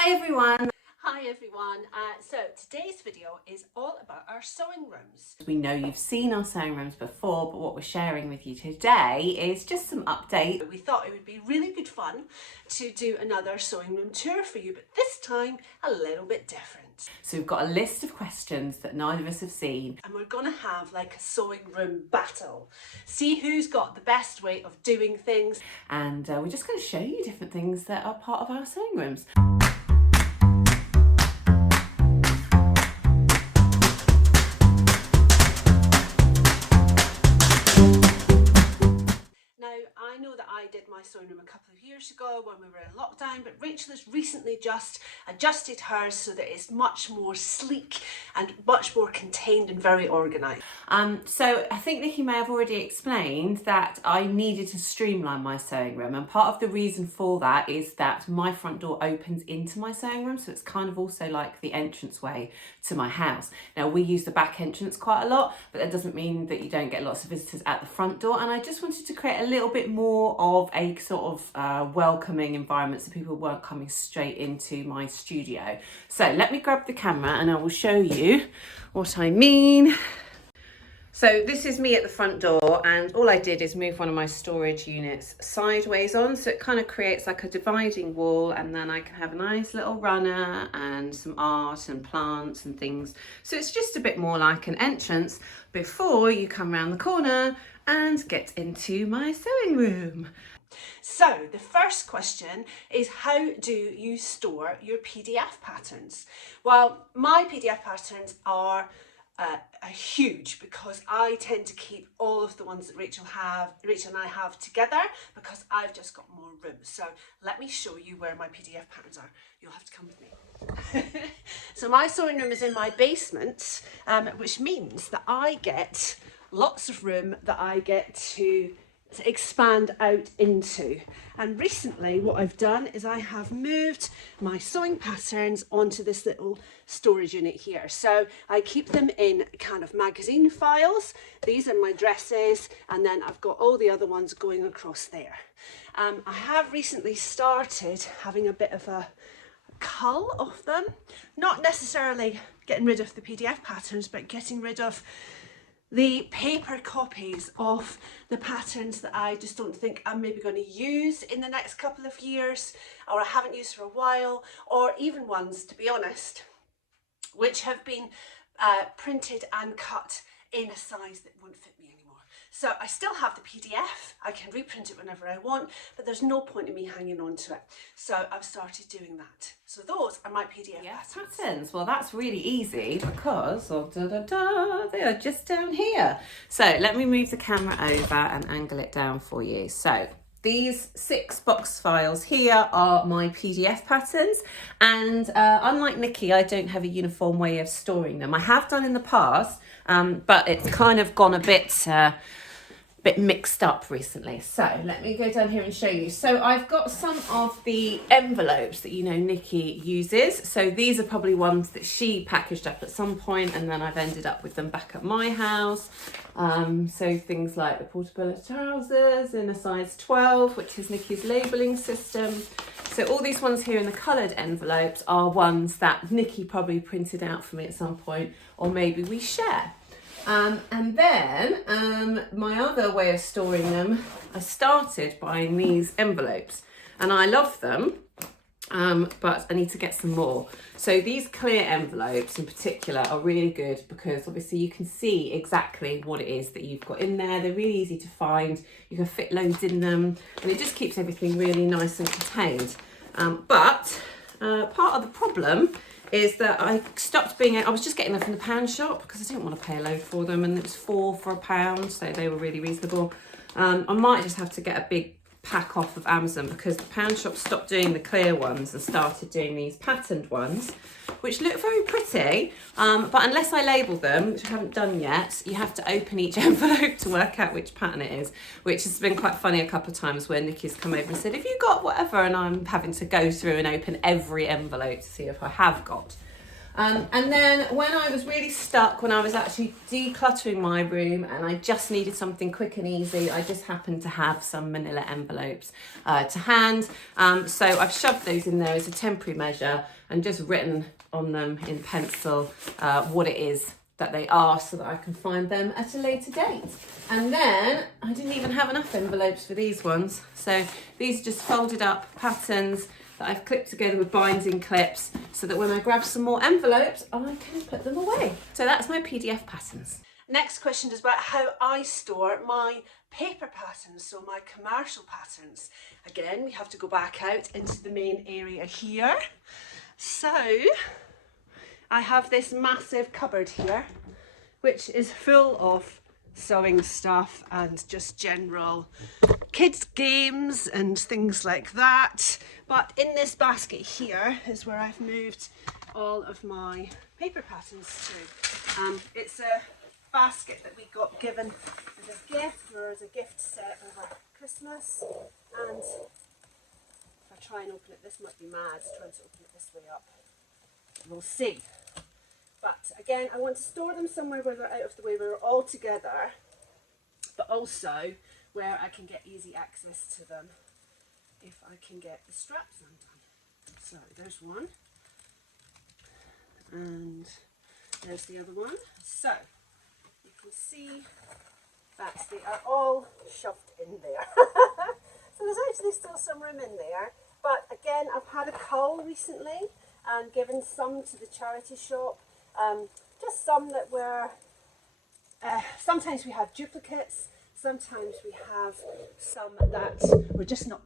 Hi everyone! Hi everyone, so today's video is all about our sewing rooms. We know you've seen our sewing rooms before, but what we're sharing with you today is just some updates. We thought it would be really good fun to do another sewing room tour for you, but this time a little bit different. So we've got a list of questions that neither of us have seen. And we're going to have like a sewing room battle. See who's got the best way of doing things. And we're just going to show you different things that are part of our sewing rooms. I know that I did my sewing room a couple of years ago when we were in lockdown, but Rachel has recently just adjusted hers so that it's much more sleek and much more contained and very organised. So I think Nikki may have already explained that I needed to streamline my sewing room, and part of the reason for that is that my front door opens into my sewing room, so it's kind of also like the entranceway to my house. Now we use the back entrance quite a lot, but that doesn't mean that you don't get lots of visitors at the front door, and I just wanted to create a little bit more of a sort of welcoming environment so people weren't coming straight into my studio. So let me grab the camera and I will show you what I mean. So this is me at the front door, and all I did is move one of my storage units sideways on, so it kind of creates like a dividing wall, and then I can have a nice little runner and some art and plants and things. So it's just a bit more like an entrance before you come around the corner and get into my sewing room. So the first question is, how do you store your PDF patterns? Well, my PDF patterns are huge because I tend to keep all of the ones that Rachel and I have together because I've just got more room. So let me show you where my PDF patterns are. You'll have to come with me. So my sewing room is in my basement, which means that I get lots of room that I get to expand out into. And recently what I've done is I have moved my sewing patterns onto this little storage unit here. So I keep them in kind of magazine files. These are my dresses, and then I've got all the other ones going across there. I have recently started having a bit of a cull of them, not necessarily getting rid of the PDF patterns, but getting rid of the paper copies of the patterns that I just don't think I'm maybe going to use in the next couple of years, or I haven't used for a while, or even ones, to be honest, which have been printed and cut in a size that won't fit me anymore. So I still have the PDF, I can reprint it whenever I want, but there's no point in me hanging on to it. So I've started doing that. So those are my PDF patterns. Well, that's really easy because they are just down here. So let me move the camera over and angle it down for you. So these 6 box files here are my PDF patterns, and unlike Nikki, I don't have a uniform way of storing them. I have done in the past, but it's kind of gone a bit mixed up recently. So let me go down here and show you. So I've got some of the envelopes that Nikki uses. So these are probably ones that she packaged up at some point, and then I've ended up with them back at my house. So things like the portable trousers in a size 12, which is Nikki's labelling system. So all these ones here in the coloured envelopes are ones that Nikki probably printed out for me at some point, or maybe we share. And then my other way of storing them, I started buying these envelopes, and I love them, but I need to get some more. So these clear envelopes in particular are really good because obviously you can see exactly what it is that you've got in there. They're really easy to find, you can fit loads in them, and it just keeps everything really nice and contained. But part of the problem is that I was just getting them from the pound shop because I didn't want to pay a load for them, and it was 4 for £1, so they were really reasonable. I might just have to get a big pack off of Amazon because the pound shop stopped doing the clear ones and started doing these patterned ones, which look very pretty, but unless I label them, which I haven't done yet, you have to open each envelope to work out which pattern it is, which has been quite funny a couple of times where Nikki's come over and said, have you got whatever, and I'm having to go through and open every envelope to see if I have got. And then when I was really stuck, when I was actually decluttering my room and I just needed something quick and easy, I just happened to have some manila envelopes to hand. So I've shoved those in there as a temporary measure and just written on them in pencil what it is that they are so that I can find them at a later date. And then I didn't even have enough envelopes for these ones. So these are just folded up patterns that I've clipped together with binding clips so that when I grab some more envelopes, I can put them away. So that's my PDF patterns. Next question is about how I store my paper patterns, so my commercial patterns. Again, we have to go back out into the main area here. So I have this massive cupboard here, which is full of sewing stuff and just general kids games and things like that. But in this basket here is where I've moved all of my paper patterns to. It's a basket that we got given as a gift or as a gift set over Christmas, and if I try and open it, this might be mad trying to open it this way up. We'll see. But again, I want to store them somewhere where they're out of the way, where we're all together, but also where I can get easy access to them if I can get the straps undone. So there's one, and there's the other one. So you can see that they are all shoved in there. So there's actually still some room in there. But again, I've had a cull recently and given some to the charity shop. Just some that were, sometimes we have duplicates, sometimes we have some that we're just not,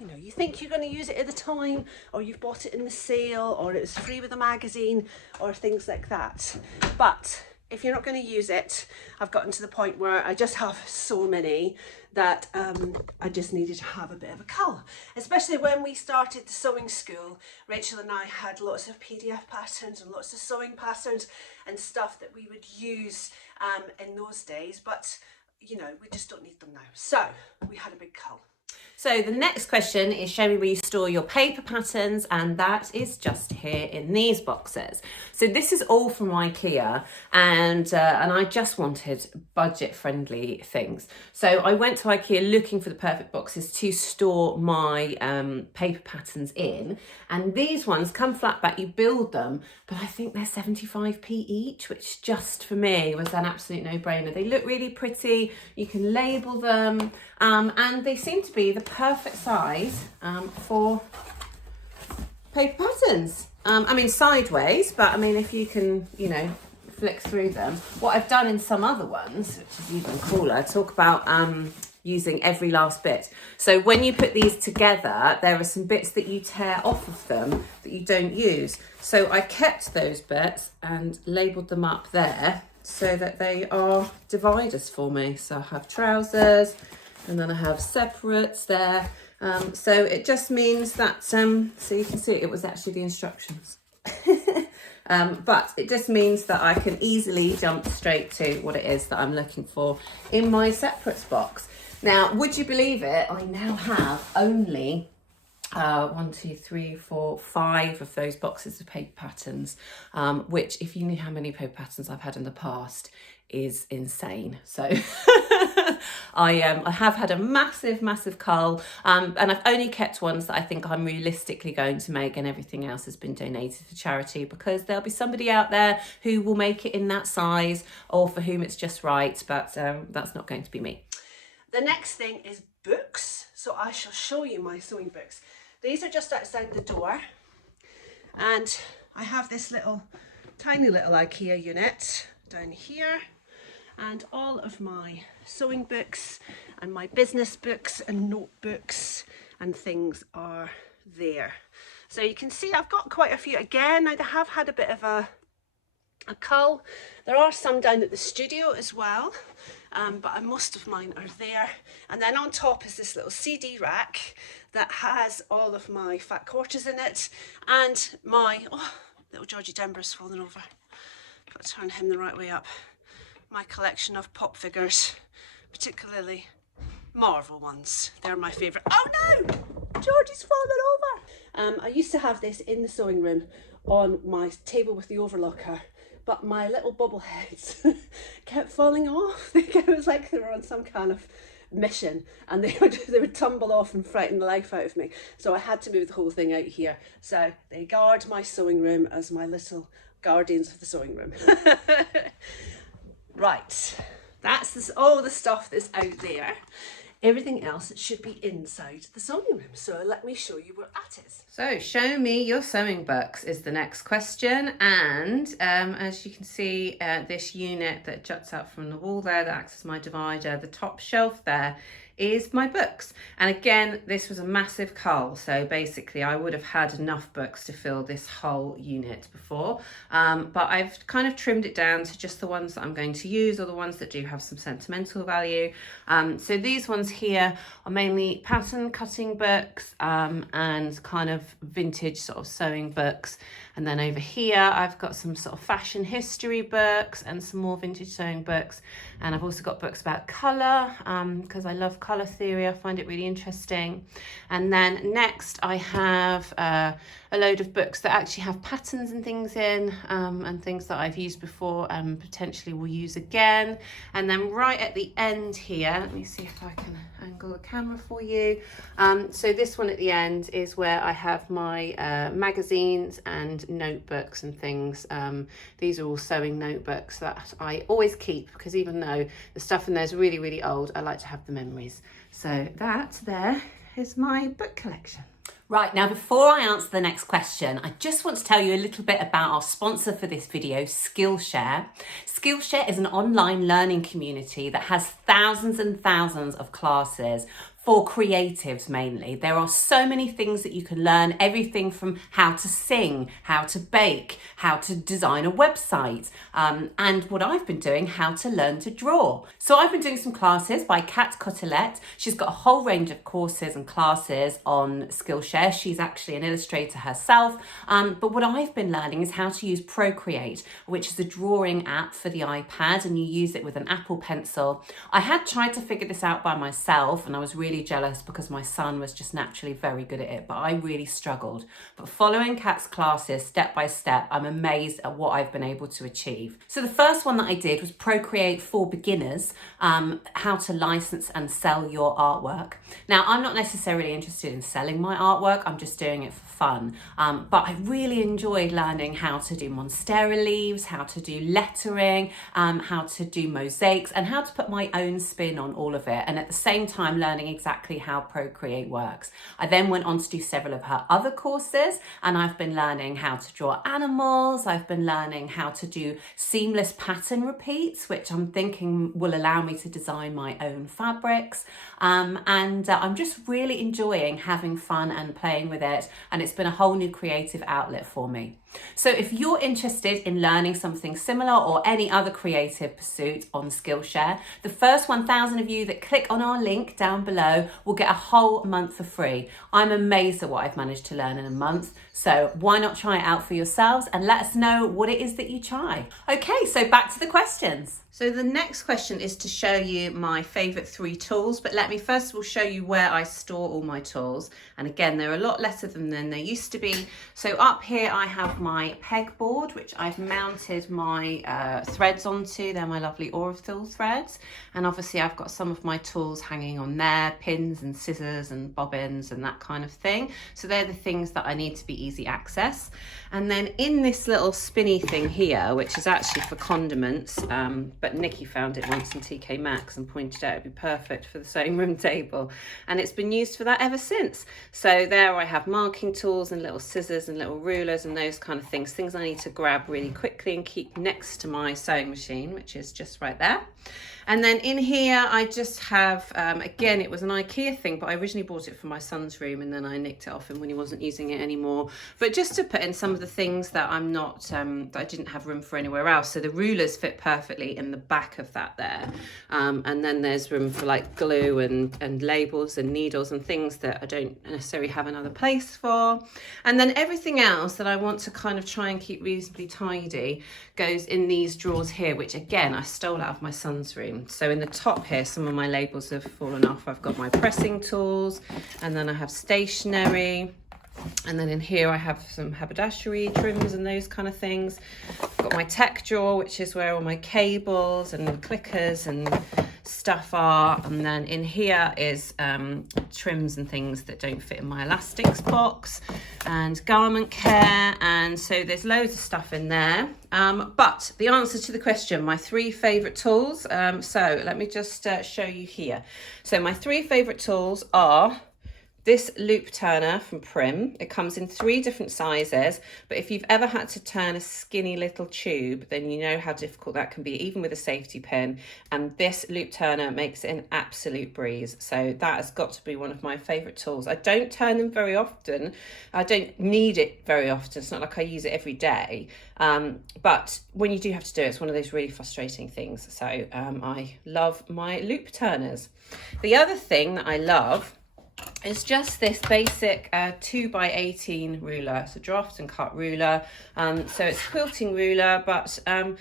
you know, you think you're going to use it at the time, or you've bought it in the sale, or it was free with a magazine, or things like that. But if you're not going to use it, I've gotten to the point where I just have so many that I just needed to have a bit of a cull. Especially when we started the sewing school, Rachel and I had lots of PDF patterns and lots of sewing patterns and stuff that we would use in those days, but you know, we just don't need them now. So we had a big cull. So the next question is, show me where you store your paper patterns, and that is just here in these boxes. So this is all from Ikea, and I just wanted budget-friendly things. So I went to Ikea looking for the perfect boxes to store my paper patterns in, and these ones come flat back. You build them, but I think they're 75p each, which just for me was an absolute no-brainer. They look really pretty. You can label them, and they seem to be the perfect size for paper patterns. I mean sideways, but I mean if you can, you know, flick through them. What I've done in some other ones, which is even cooler, I talk about using every last bit. So when you put these together, there are some bits that you tear off of them that you don't use. So I kept those bits and labelled them up there so that they are dividers for me. So I have trousers, and then I have separates there. So it just means that, so you can see it was actually the instructions. But it just means that I can easily jump straight to what it is that I'm looking for in my separates box. Now, would you believe it? I now have only 1, 2, 3, 4, 5 of those boxes of paper patterns, which if you knew how many paper patterns I've had in the past is insane. So I have had a massive cull, and I've only kept ones that I think I'm realistically going to make, and everything else has been donated to charity, because there'll be somebody out there who will make it in that size, or for whom it's just right, but that's not going to be me. The next thing is books. So I shall show you my sewing books. These are just outside the door, and I have this tiny little Ikea unit down here, and all of my sewing books and my business books and notebooks and things are there. So you can see I've got quite a few. Again, I have had a bit of a cull. There are some down at the studio as well, but most of mine are there. And then on top is this little CD rack that has all of my fat quarters in it, and my little Georgie Denver's fallen over. Got to turn him the right way up. My collection of pop figures, particularly Marvel ones. They're my favourite. Oh no! Georgie's fallen over. I used to have this in the sewing room on my table with the overlocker, but my little bobble heads kept falling off. It was like they were on some kind of mission, and they would tumble off and frighten the life out of me. So I had to move the whole thing out here. So they guard my sewing room as my little guardians of the sewing room. Right, that's all the stuff that's out there. Everything else should be inside the sewing room. So let me show you where that is. So show me your sewing books is the next question. And as you can see, this unit that juts out from the wall there that acts as my divider, the top shelf there is my books. And again, this was a massive cull. So basically I would have had enough books to fill this whole unit before. But I've kind of trimmed it down to just the ones that I'm going to use, or the ones that do have some sentimental value. So these ones here are mainly pattern cutting books and kind of vintage sort of sewing books. And then over here, I've got some sort of fashion history books and some more vintage sewing books. And I've also got books about colour, because I love colour theory. I find it really interesting. And then next I have a load of books that actually have patterns and things in, and things that I've used before and potentially will use again. And then right at the end here, let me see if I can angle the camera for you. So this one at the end is where I have my magazines and notebooks and things. These are all sewing notebooks that I always keep, because even though the stuff in there is really, really old, I like to have the memories. So that there is my book collection. Right, now before I answer the next question, I just want to tell you a little bit about our sponsor for this video, Skillshare. Skillshare is an online learning community that has thousands and thousands of classes for creatives mainly. There are so many things that you can learn, everything from how to sing, how to bake, how to design a website, and what I've been doing, how to learn to draw. So I've been doing some classes by Kat Cotelette. She's got a whole range of courses and classes on Skillshare. She's actually an illustrator herself, but what I've been learning is how to use Procreate, which is a drawing app for the iPad, and you use it with an Apple Pencil. I had tried to figure this out by myself, and I was really jealous because my son was just naturally very good at it, but I really struggled. But following Kat's classes step by step, I'm amazed at what I've been able to achieve. So the first one that I did was Procreate for Beginners, how to license and sell your artwork. Now, I'm not necessarily interested in selling my artwork, I'm just doing it for fun. But I really enjoyed learning how to do monstera leaves, how to do lettering, how to do mosaics, and how to put my own spin on all of it. And at the same time, learning exactly how Procreate works. I then went on to do several of her other courses, and I've been learning how to draw animals. I've been learning how to do seamless pattern repeats, which I'm thinking will allow me to design my own fabrics. And I'm just really enjoying having fun and playing with it. And it's been a whole new creative outlet for me. So if you're interested in learning something similar or any other creative pursuit on Skillshare, the first 1,000 of you that click on our link down below will get a whole month for free. I'm amazed at what I've managed to learn in a month. So why not try it out for yourselves and let us know what it is that you try. Okay, so back to the questions. So the next question is to show you my favourite 3 tools, but let me first of all show you where I store all my tools. And again, they're a lot lesser than there used to be. So up here I have my pegboard, which I've mounted my threads onto. They're my lovely Orifil threads. And obviously I've got some of my tools hanging on there, pins and scissors and bobbins and that kind of thing. So they're the things that I need to be easy access. And then in this little spinny thing here, which is actually for condiments, but Nikki found it once in TK Maxx and pointed out it'd be perfect for the sewing room table, and it's been used for that ever since. So there I have marking tools and little scissors and little rulers and those kind of things I need to grab really quickly and keep next to my sewing machine, which is just right there. And then in here I just have, again, it was an Ikea thing, but I originally bought it for my son's room and then I nicked it off him when he wasn't using it anymore. But just to put in some of the things that I'm not, that I didn't have room for anywhere else. So the rulers fit perfectly in the back of that there. And then there's room for like glue and labels and needles and things that I don't necessarily have another place for. And then everything else that I want to kind of try and keep reasonably tidy goes in these drawers here, which again, I stole out of my son's room. So in the top here, some of my labels have fallen off. I've got my pressing tools, and then I have stationery. And then in here I have some haberdashery trims and those kind of things. I've got my tech drawer, which is where all my cables and clickers and stuff are. And then in here is trims and things that don't fit in my elastics box, and garment care. And so there's loads of stuff in there. But the answer to the question, my 3 favourite tools. So let me just show you here. So my 3 favourite tools are this loop turner from Prim. It comes in 3 different sizes, but if you've ever had to turn a skinny little tube, then you know how difficult that can be, even with a safety pin. And this loop turner makes it an absolute breeze. So that has got to be one of my favourite tools. I don't turn them very often. I don't need it very often. It's not like I use it every day. But when you do have to do it, it's one of those really frustrating things. So I love my loop turners. The other thing that I love is just this basic 2x18 ruler. It's a draft and cut ruler. So it's a quilting ruler, but I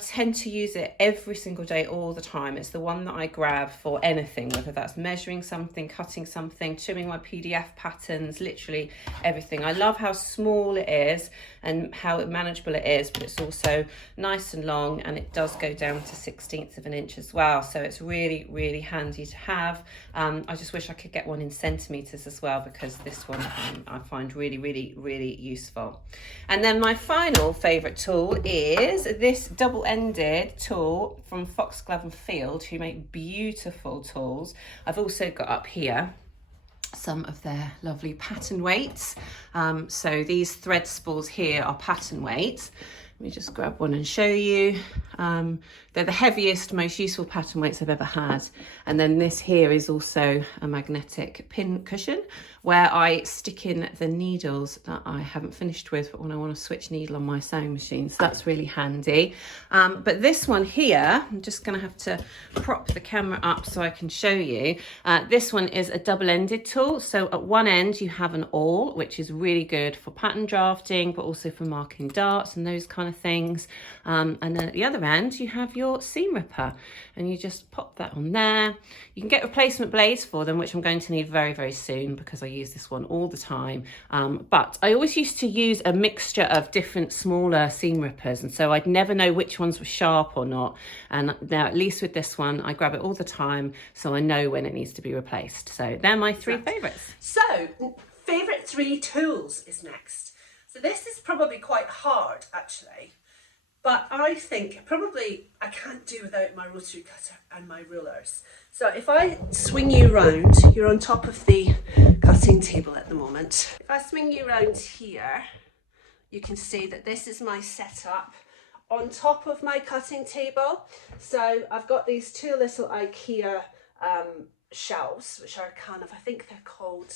tend to use it every single day, all the time. It's the one that I grab for anything, whether that's measuring something, cutting something, trimming my PDF patterns, literally everything. I love how small it is and how manageable it is, but it's also nice and long, and it does go down to 1/16 of an inch as well. So it's really, really handy to have. I just wish I could get one in centimeters as well, because this one I find really, really, really useful. And then my final favorite tool is this double-ended tool from Foxglove and Field, who make beautiful tools. I've also got up here some of their lovely pattern weights. So these thread spools here are pattern weights. Let me just grab one and show you. They're the heaviest, most useful pattern weights I've ever had. And then this here is also a magnetic pin cushion where I stick in the needles that I haven't finished with, but when I want to switch needle on my sewing machine. So that's really handy. But this one here, I'm just going to have to prop the camera up so I can show you. This one is a double-ended tool. So at one end you have an awl, which is really good for pattern drafting, but also for marking darts and those kind of things. And then at the other end you have your seam ripper, and you just pop that on there. You can get replacement blades for them, which I'm going to need very, very soon because I use this one all the time. But I always used to use a mixture of different smaller seam rippers, and so I'd never know which ones were sharp or not. And now at least with this one, I grab it all the time, so I know when it needs to be replaced. So they're my 3 favourites. So, favourite 3 tools is next. So this is probably quite hard actually, but I think probably I can't do without my rotary cutter and my rulers. So if I swing you round, you're on top of the cutting table at the moment. If I swing you round here, you can see that this is my setup on top of my cutting table. So I've got these 2 little Ikea shelves, which are kind of, I think they're called,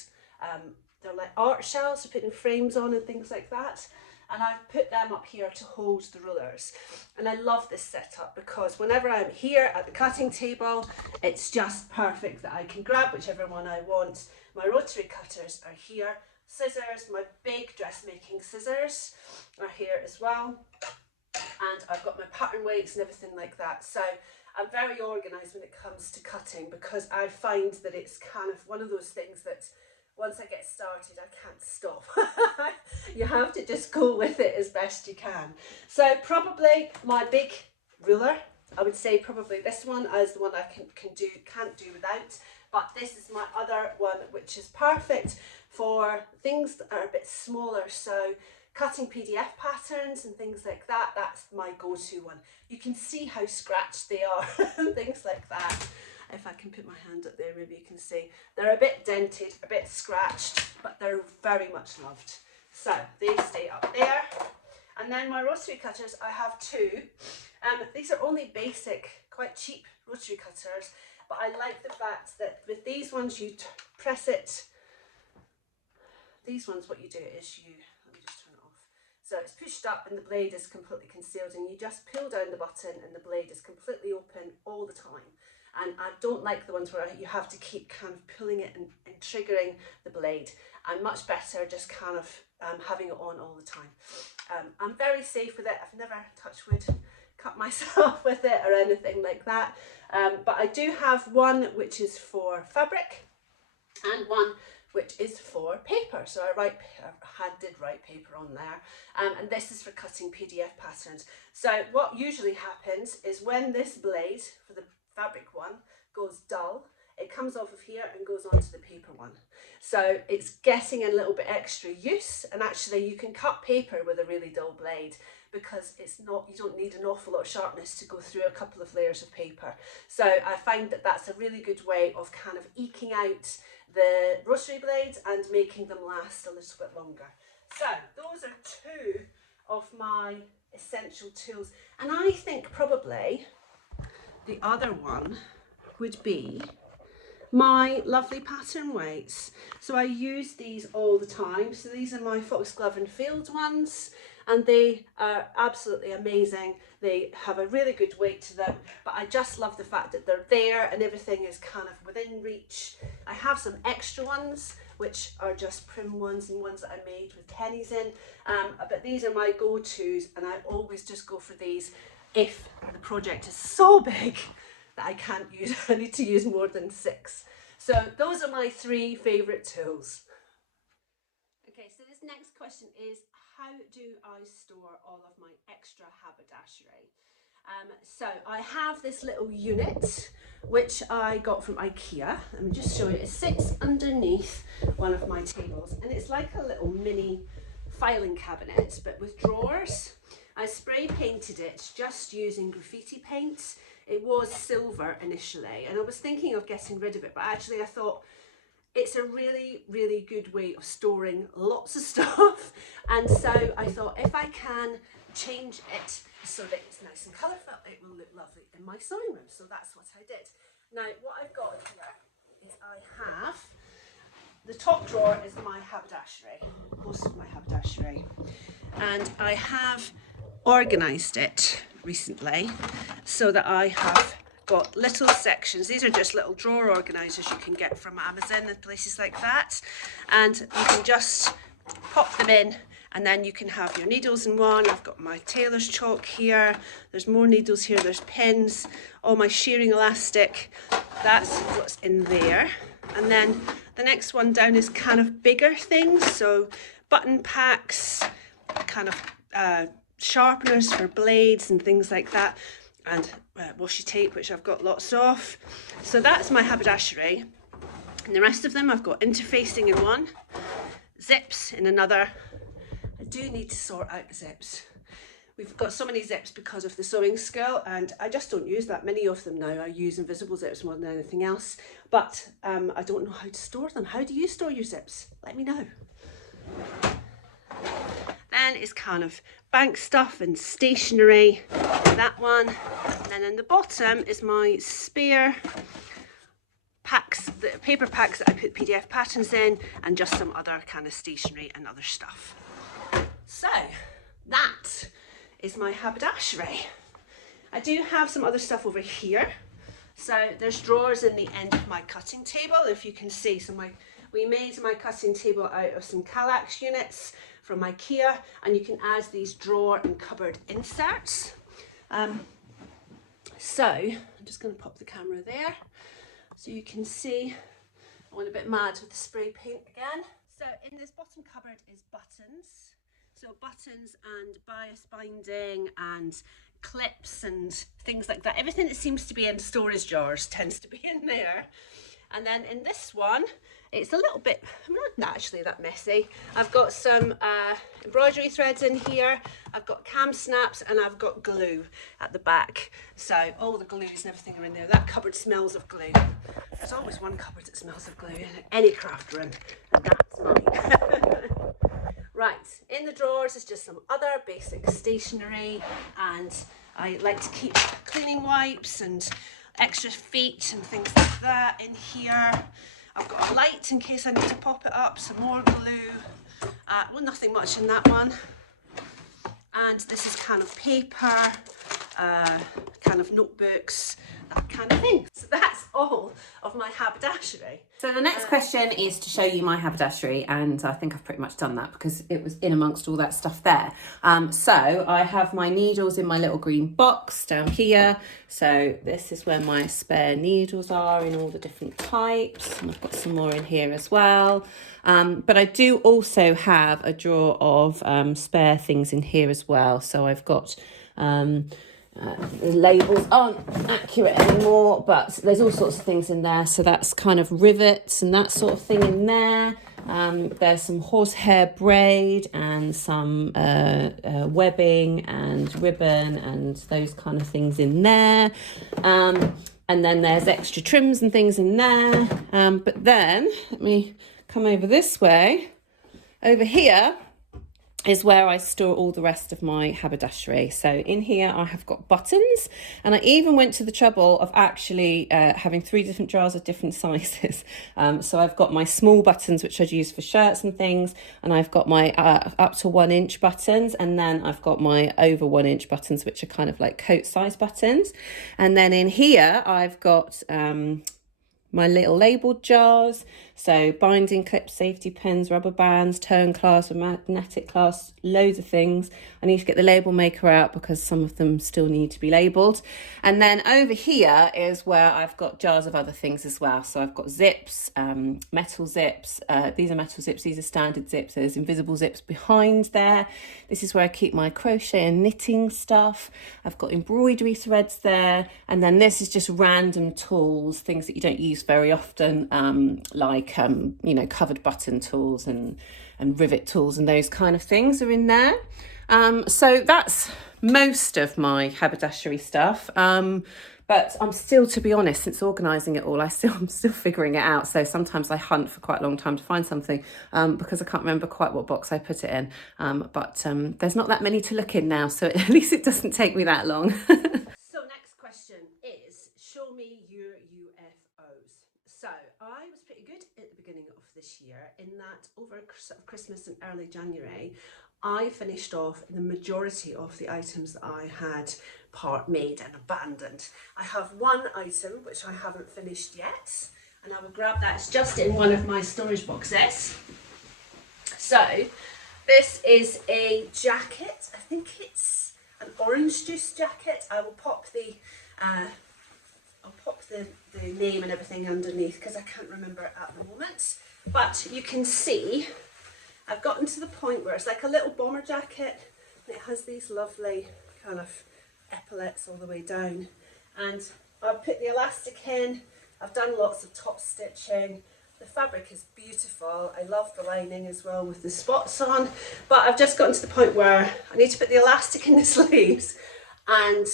they're like art shelves for putting frames on and things like that. And I've put them up here to hold the rulers. And I love this setup because whenever I'm here at the cutting table, it's just perfect that I can grab whichever one I want. My rotary cutters are here. Scissors, my big dressmaking scissors are here as well. And I've got my pattern weights and everything like that. So I'm very organised when it comes to cutting, because I find that it's kind of one of those things that once I get started, I can't stop. You have to just go with it as best you can. So probably my big ruler, I would say probably this one is the one I can't do without. But this is my other one, which is perfect for things that are a bit smaller. So cutting PDF patterns and things like that, that's my go-to one. You can see how scratched they are and things like that. If I can put my hand up there, maybe you can see. They're a bit dented, a bit scratched, but they're very much loved. So they stay up there. And then my rotary cutters, I have 2. These are only basic, quite cheap rotary cutters, but I like the fact that with these ones you press it. These ones, what you do is let me just turn it off. So it's pushed up and the blade is completely concealed, and you just pull down the button and the blade is completely open all the time. And I don't like the ones where you have to keep kind of pulling it and triggering the blade. I'm much better just kind of having it on all the time. I'm very safe with it. I've never, touch wood, cut myself with it or anything like that. But I do have one which is for fabric and one which is for paper. So I did write paper on there. And this is for cutting PDF patterns. So what usually happens is when this blade for the fabric one goes dull, it comes off of here and goes onto the paper one. So it's getting a little bit extra use, and actually you can cut paper with a really dull blade because it's not, you don't need an awful lot of sharpness to go through a couple of layers of paper. So I find that that's a really good way of kind of eking out the rotary blades and making them last a little bit longer. So those are two of my essential tools, and I think probably the other one would be my lovely pattern weights. So I use these all the time. So these are my Foxglove and Field ones, and they are absolutely amazing. They have a really good weight to them, but I just love the fact that they're there and everything is kind of within reach. I have some extra ones which are just prim ones and ones that I made with pennies in, but these are my go-tos, and I always just go for these if the project is so big that I can't use, I need to use more than 6. So those are my 3 favourite tools. Okay, so this next question is, how do I store all of my extra haberdashery? So I have this little unit which I got from Ikea. Let me just show you. It sits underneath one of my tables, and it's like a little mini filing cabinet but with drawers. I spray painted it just using graffiti paint. It was silver initially, and I was thinking of getting rid of it, but actually I thought it's a really, really good way of storing lots of stuff. And so I thought if I can change it so that it's nice and colourful, it will look lovely in my sewing room. So that's what I did. Now what I've got here is I have, the top drawer is my haberdashery, most of my haberdashery. And I have organised it recently so that I have got little sections. These are just little drawer organisers you can get from Amazon and places like that, and you can just pop them in, and then you can have your needles in one. I've got my tailor's chalk here, there's more needles here, there's pins, all my shearing elastic, that's what's in there. And then the next one down is kind of bigger things, so button packs, kind of sharpeners for blades and things like that, and washi tape, which I've got lots of. So that's my haberdashery, and the rest of them I've got interfacing in one, zips in another. I do need to sort out the zips. We've got so many zips because of the sewing school, and I just don't use that many of them now. I use invisible zips more than anything else, but I don't know how to store them. How do you store your zips? Let me know. Then it's kind of bank stuff and stationery, that one. And then in the bottom is my spare packs, the paper packs that I put PDF patterns in, and just some other kind of stationery and other stuff. So that is my haberdashery. I do have some other stuff over here. So there's drawers in the end of my cutting table, if you can see. So we made my cutting table out of some Kallax units from Ikea, and you can add these drawer and cupboard inserts. So I'm just going to pop the camera there so you can see. I went a bit mad with the spray paint again. So in this bottom cupboard is buttons. So buttons and bias binding and clips and things like that. Everything that seems to be in storage jars tends to be in there. And then in this one, it's a little bit, not actually that messy. I've got some embroidery threads in here, I've got cam snaps, and I've got glue at the back. So all the glues and everything are in there. That cupboard smells of glue. There's always one cupboard that smells of glue in any craft room, and that's mine. Right, in the drawers is just some other basic stationery, and I like to keep cleaning wipes and extra feet and things like that in here. I've got a light in case I need to pop it up, some more glue. Well, nothing much in that one. and this is kind of paper, kind of notebooks, that kind of thing. So that's all of my haberdashery. So the next question is to show you my haberdashery, and I think I've pretty much done that because it was in amongst all that stuff there. So I have my needles in my little green box down here. So this is where my spare needles are in all the different types, and I've got some more in here as well. But I do also have a drawer of spare things in here as well. So I've got the labels aren't accurate anymore, but there's all sorts of things in there. So that's kind of rivets and that sort of thing in there. There's some horsehair braid and some webbing and ribbon and those kind of things in there. And then there's extra trims and things in there. But then, let me come over this way. Over here is where I store all the rest of my haberdashery. So in here I have got buttons, and I even went to the trouble of actually having 3 different jars of different sizes. So I've got my small buttons, which I'd use for shirts and things, and I've got my up to 1 inch buttons, and then I've got my over 1 inch buttons, which are kind of like coat size buttons. And then in here I've got my little labelled jars, so binding clips, safety pins, rubber bands, turn clasp, magnetic clasp, loads of things. I need to get the label maker out because some of them still need to be labelled. And then over here is where I've got jars of other things as well. So I've got zips, metal zips. These are metal zips, these are standard zips. There's invisible zips behind there. This is where I keep my crochet and knitting stuff. I've got embroidery threads there. And then this is just random tools, things that you don't use very often, like covered button tools and rivet tools and those kind of things are in there. So that's most of my haberdashery stuff. But I'm still, to be honest, since organising it all, I'm still figuring it out. So sometimes I hunt for quite a long time to find something because I can't remember quite what box I put it in. But there's not that many to look in now, so at least it doesn't take me that long. So next question is, show me your UFOs. So I was pretty good at the beginning of this year in that over Christmas and early January, I finished off the majority of the items that I had part made and abandoned. I have one item which I haven't finished yet, and I will grab that. It's just in one of my storage boxes. So this is a jacket. I think it's an orange juice jacket. I will pop the name and everything underneath because I can't remember it at the moment. But you can see I've gotten to the point where it's like a little bomber jacket, and it has these lovely kind of epaulets all the way down. And I've put the elastic in. I've done lots of top stitching. The fabric is beautiful. I love the lining as well with the spots on. But I've just gotten to the point where I need to put the elastic in the sleeves, and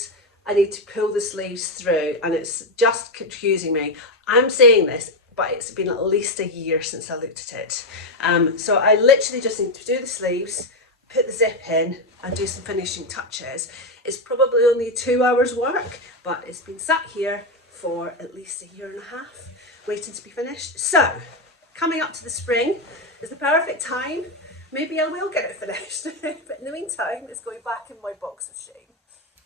I need to pull the sleeves through, and it's just confusing me. I'm saying this, but it's been at least a year since I looked at it. So I literally just need to do the sleeves, put the zip in, and do some finishing touches. It's probably only 2 hours work, but it's been sat here for at least a year and a half, waiting to be finished. So coming up to the spring is the perfect time. Maybe I will get it finished, but in the meantime, it's going back in my box of shame.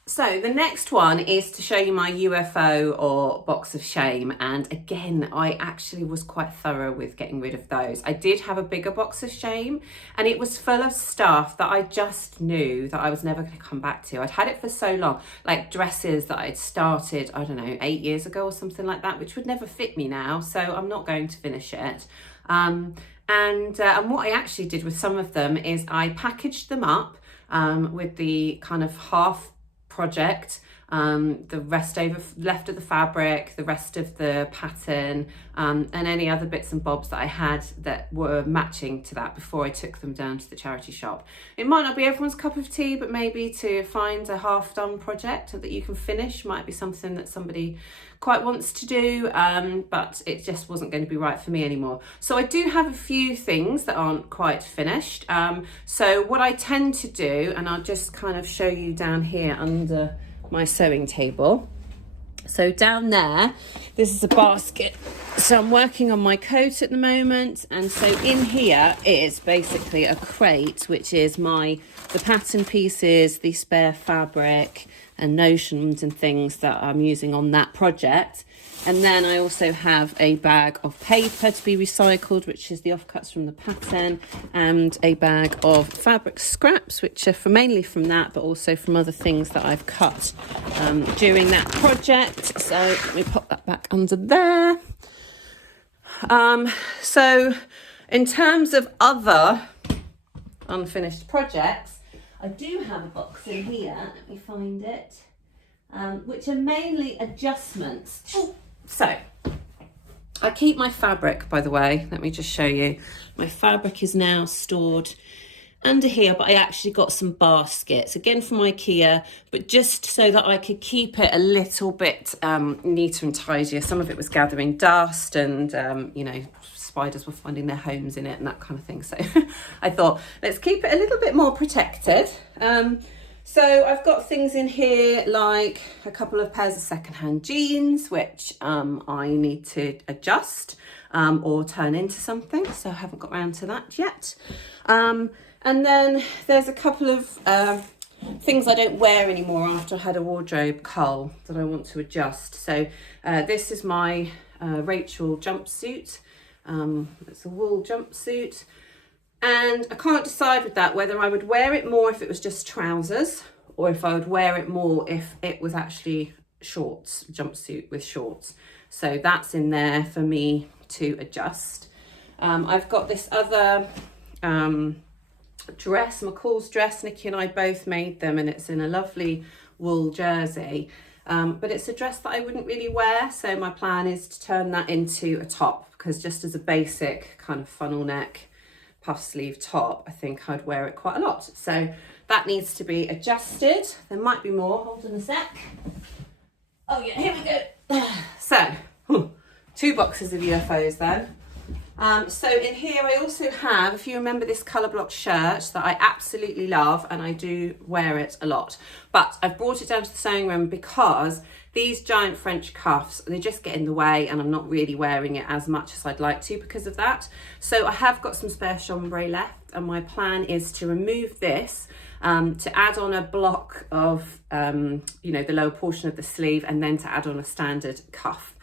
So the next one is to show you my UFO or box of shame, and again I actually was quite thorough with getting rid of those. I did have a bigger box of shame, and it was full of stuff that I just knew that I was never going to come back to. I'd had it for so long, like dresses that I'd started, I don't know, 8 years ago or something like that, which would never fit me now, so I'm not going to finish it. And what I actually did with some of them is I packaged them up with the kind of half project, the rest left of the fabric, the rest of the pattern, and any other bits and bobs that I had that were matching to that before I took them down to the charity shop. It might not be everyone's cup of tea, but maybe to find a half-done project that you can finish might be something that somebody quite wants to do, but it just wasn't going to be right for me anymore. So I do have a few things that aren't quite finished. So what I tend to do, and I'll just kind of show you down here under my sewing table. So down there, this is a basket So I'm working on my coat at the moment, and so in here is basically a crate, which is the pattern pieces, the spare fabric and notions and things that I'm using on that project. And then I also have a bag of paper to be recycled, which is the offcuts from the pattern, and a bag of fabric scraps, which are mainly from that, but also from other things that I've cut during that project. So let me pop that back under there. So in terms of other unfinished projects, I do have a box in here, let me find it, which are mainly adjustments. So I keep my fabric, by the way, let me just show you. My fabric is now stored under here, but I actually got some baskets, again from Ikea, but just so that I could keep it a little bit neater and tidier. Some of it was gathering dust and, you know, spiders were finding their homes in it and that kind of thing. So I thought, let's keep it a little bit more protected. So I've got things in here like a couple of pairs of secondhand jeans, which I need to adjust or turn into something. So I haven't got around to that yet. And then there's a couple of things I don't wear anymore after I had a wardrobe cull that I want to adjust. So this is my Rachel jumpsuit. It's a wool jumpsuit. And I can't decide with that whether I would wear it more if it was just trousers or if I would wear it more if it was actually shorts, jumpsuit with shorts. So that's in there for me to adjust. I've got this other dress, McCall's dress. Nikki and I both made them, and it's in a lovely wool jersey. But it's a dress that I wouldn't really wear. So my plan is to turn that into a top, because just as a basic kind of funnel neck, puff sleeve top, I think I'd wear it quite a lot. So that needs to be adjusted. There might be more, hold on a sec. Oh yeah, here we go. So, 2 boxes of UFOs then. So in here I also have, if you remember, this colour block shirt that I absolutely love, and I do wear it a lot. But I've brought it down to the sewing room because these giant French cuffs, they just get in the way, and I'm not really wearing it as much as I'd like to because of that. So I have got some spare chambray left, and my plan is to remove this to add on a block of, you know, the lower portion of the sleeve, and then to add on a standard cuff.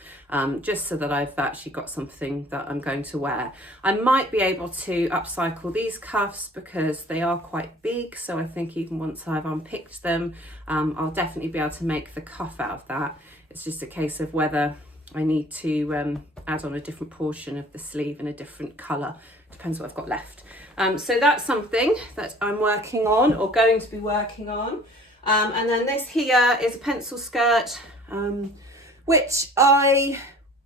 Just so that I've actually got something that I'm going to wear. I might be able to upcycle these cuffs because they are quite big, so I think even once I've unpicked them, I'll definitely be able to make the cuff out of that. It's just a case of whether I need to add on a different portion of the sleeve in a different colour. Depends what I've got left. So that's something that I'm working on, or going to be working on. And then this here is a pencil skirt, which I'm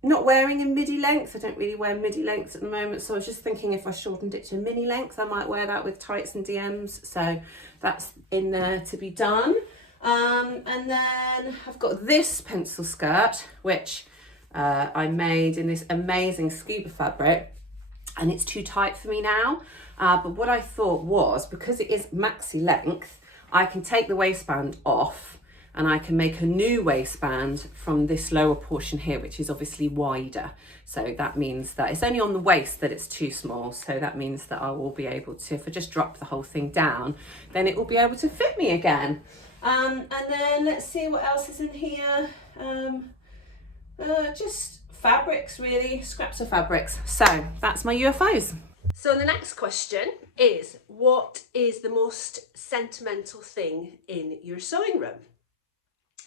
not wearing in midi length. I don't really wear midi lengths at the moment, so I was just thinking if I shortened it to mini length, I might wear that with tights and DMs. So that's in there to be done. And then I've got this pencil skirt, which I made in this amazing scuba fabric, and it's too tight for me now. But what I thought was, because it is maxi length, I can take the waistband off, and I can make a new waistband from this lower portion here, which is obviously wider. So that means that it's only on the waist that it's too small. So that means that I will be able to, if I just drop the whole thing down, then it will be able to fit me again. And then let's see what else is in here. Just fabrics, really, scraps of fabrics. So that's my UFOs. So the next question is, what is the most sentimental thing in your sewing room?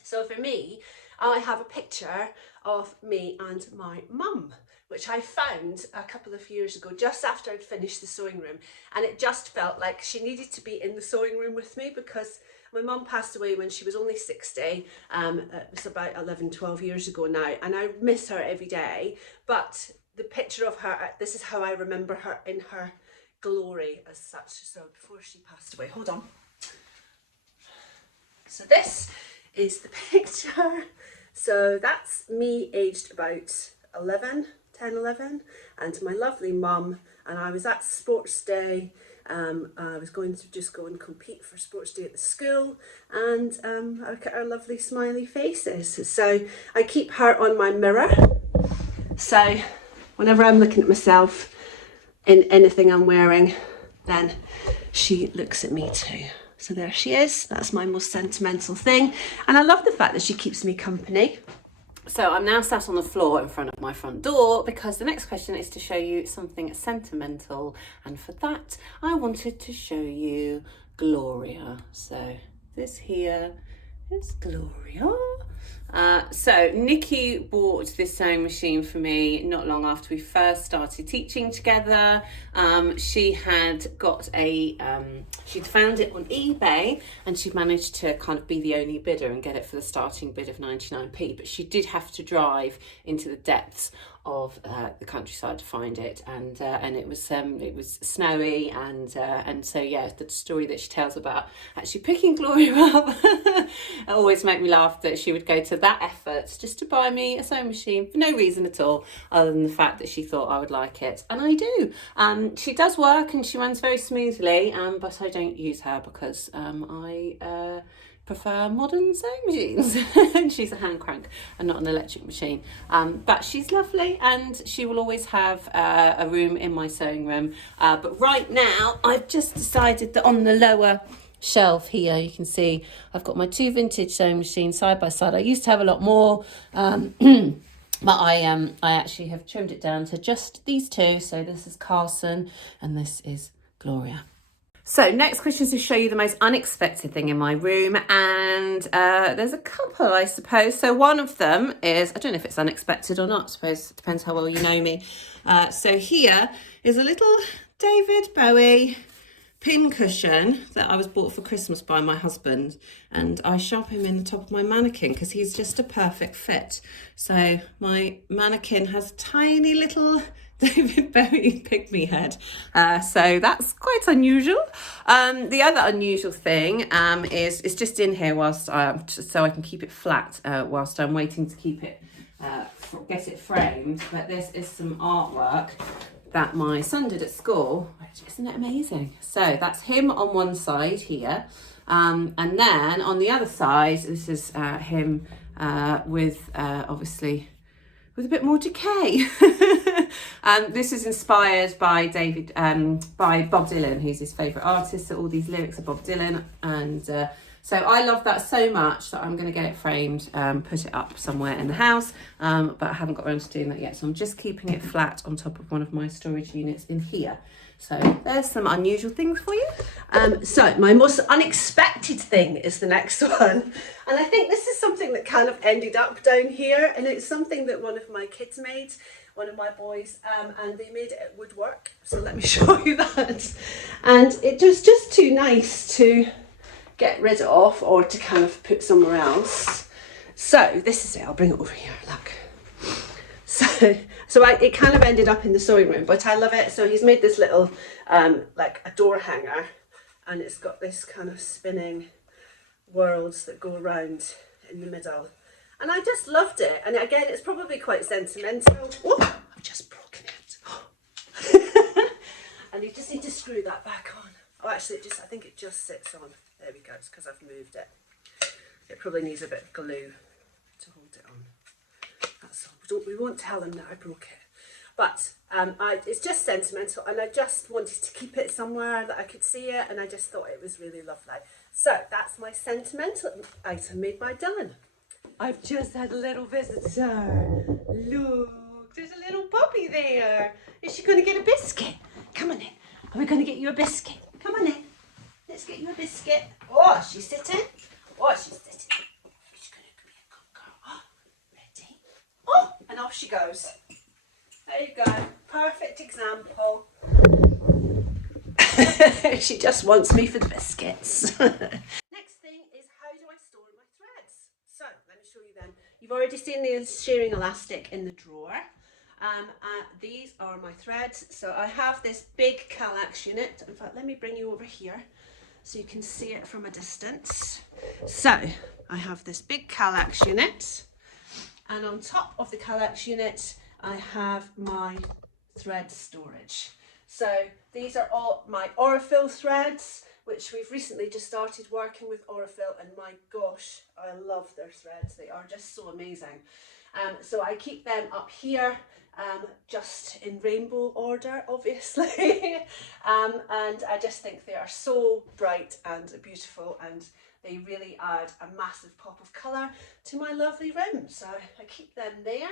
So for me, I have a picture of me and my mum, which I found a couple of years ago, just after I'd finished the sewing room. And it just felt like she needed to be in the sewing room with me, because my mum passed away when she was only 60. It was about 11, 12 years ago now, and I miss her every day. But the picture of her, this is how I remember her in her glory as such. So before she passed away, hold on. So this is the picture. So that's me aged about 10, 11, and my lovely mum, and I was at sports day. I was going to just go and compete for sports day at the school, and look at our lovely smiley faces. So I keep her on my mirror. So whenever I'm looking at myself in anything I'm wearing, then she looks at me too. So there she is. That's my most sentimental thing. And I love the fact that she keeps me company. So I'm now sat on the floor in front of my front door because the next question is to show you something sentimental. And for that, I wanted to show you Gloria. So this here is Gloria. So Nikki bought this sewing machine for me not long after we first started teaching together. She had got she'd found it on eBay and she'd managed to kind of be the only bidder and get it for the starting bid of 99p, but she did have to drive into the depths of the countryside to find it, and it was snowy, and so yeah, the story that she tells about actually picking Gloria up always make me laugh, that she would go to that effort just to buy me a sewing machine for no reason at all other than the fact that she thought I would like it, and I do. She does work and she runs very smoothly, but I don't use her because I prefer modern sewing machines. And she's a hand crank and not an electric machine, but she's lovely and she will always have a room in my sewing room, but right now I've just decided that on the lower shelf here you can see I've got my two vintage sewing machines side by side. I used to have a lot more, but I actually have trimmed it down to just these two. So this is Carson and this is Gloria. So next question is to show you the most unexpected thing in my room, and there's a couple, I suppose. So one of them is, I don't know if it's unexpected or not, I suppose it depends how well you know me. So here is a little David Bowie pin cushion that I was bought for Christmas by my husband, and I shove him in the top of my mannequin because he's just a perfect fit. So my mannequin has tiny little David Bowie pygmy head, so that's quite unusual. The other unusual thing is it's just in here whilst so I can keep it flat whilst I'm waiting to keep it get it framed. But this is some artwork that my son did at school, which isn't it amazing? So that's him on one side here, and then on the other side this is him with obviously with a bit more decay. This is inspired by by Bob Dylan, who's his favourite artist. So all these lyrics are Bob Dylan, and so I love that so much that I'm going to get it framed, put it up somewhere in the house, but I haven't got around to doing that yet. So I'm just keeping it flat on top of one of my storage units in here. So there's some unusual things for you. So my most unexpected thing is the next one. And I think this is something that kind of ended up down here. And it's something that one of my kids made, one of my boys, and they made it woodwork. So let me show you that. And it was just too nice to get rid of or to kind of put somewhere else. So this is it. I'll bring it over here. Look. So it kind of ended up in the sewing room, but I love it. So he's made this little, like a door hanger, and it's got this kind of spinning worlds that go around in the middle. And I just loved it. And again, it's probably quite sentimental. Oh, I've just broken it. And you just need to screw that back on. Oh, actually, I think it just sits on. There we go. It's because I've moved it. It probably needs a bit of glue to hold it on. That's all. We won't tell them that I broke it. But it's just sentimental, and I just wanted to keep it somewhere that I could see it, and I just thought it was really lovely. So that's my sentimental item made by Dylan. I've just had a little visitor. Look, there's a little puppy there. Is she going to get a biscuit? Come on in. Are we going to get you a biscuit? Come on in. Let's get you a biscuit. Oh, she's sitting. Oh, she's sitting. She's going to be a good girl. Oh, ready? Oh, and off she goes. There you go. Perfect example. She just wants me for the biscuits. Next thing is, how do I store my threads? So let me show you them. You've already seen the shearing elastic in the drawer. These are my threads. So I have this big Kallax unit. In fact, let me bring you over here so you can see it from a distance. So I have this big Kallax unit, and on top of the Kallax unit I have my thread storage. So these are all my Aurifil threads. which we've recently just started working with Aurifil, and my gosh, I love their threads. They are just so amazing. So I keep them up here, just in rainbow order, obviously. And I just think they are so bright and beautiful, and they really add a massive pop of colour to my lovely room. So I keep them there,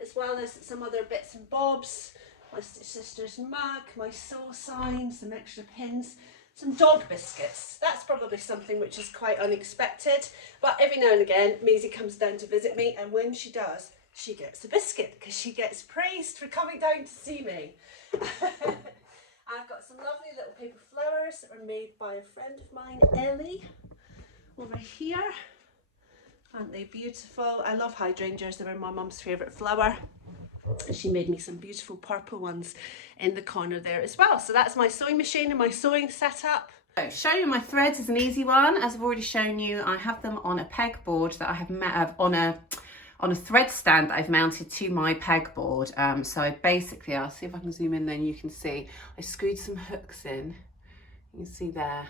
as well as some other bits and bobs. My sister's mug, my soul sign, some extra pins, some dog biscuits. That's probably something which is quite unexpected, but every now and again Maisie comes down to visit me, and when she does, she gets a biscuit because she gets praised for coming down to see me. I've got some lovely little paper flowers that were made by a friend of mine, Ellie, over here. Aren't they beautiful? I love hydrangeas. They were my mum's favourite flower. She made me some beautiful purple ones in the corner there as well. So that's my sewing machine and my sewing setup. So showing my threads is an easy one. As I've already shown you, I have them on a pegboard that I have on a thread stand that I've mounted to my pegboard. So basically, I'll see if I can zoom in, then you can see I screwed some hooks in. You can see there,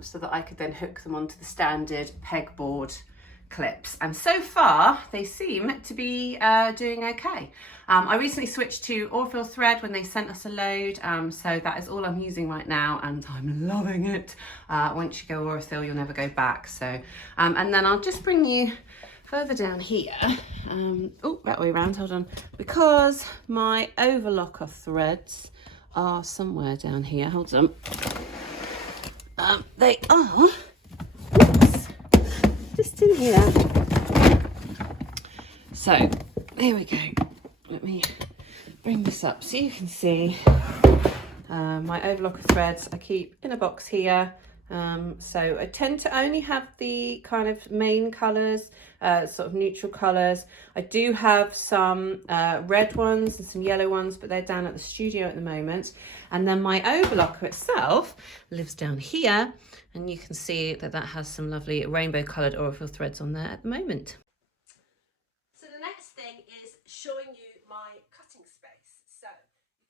so that I could then hook them onto the standard pegboard clips, and so far they seem to be doing okay. I recently switched to Aurifil thread when they sent us a load, so that is all I'm using right now, and I'm loving it. Once you go Aurifil, you'll never go back. So and then I'll just bring you further down here, oh, that way around, hold on, because my overlocker threads are somewhere down here, hold on. They are just in here. So here we go. Let me bring this up so you can see my overlocker threads I keep in a box here. So I tend to only have the kind of main colours, sort of neutral colours. I do have some red ones and some yellow ones, but they're down at the studio at the moment. And then my overlocker itself lives down here, and you can see that that has some lovely rainbow coloured Aurifil threads on there at the moment. So the next thing is showing you my cutting space. So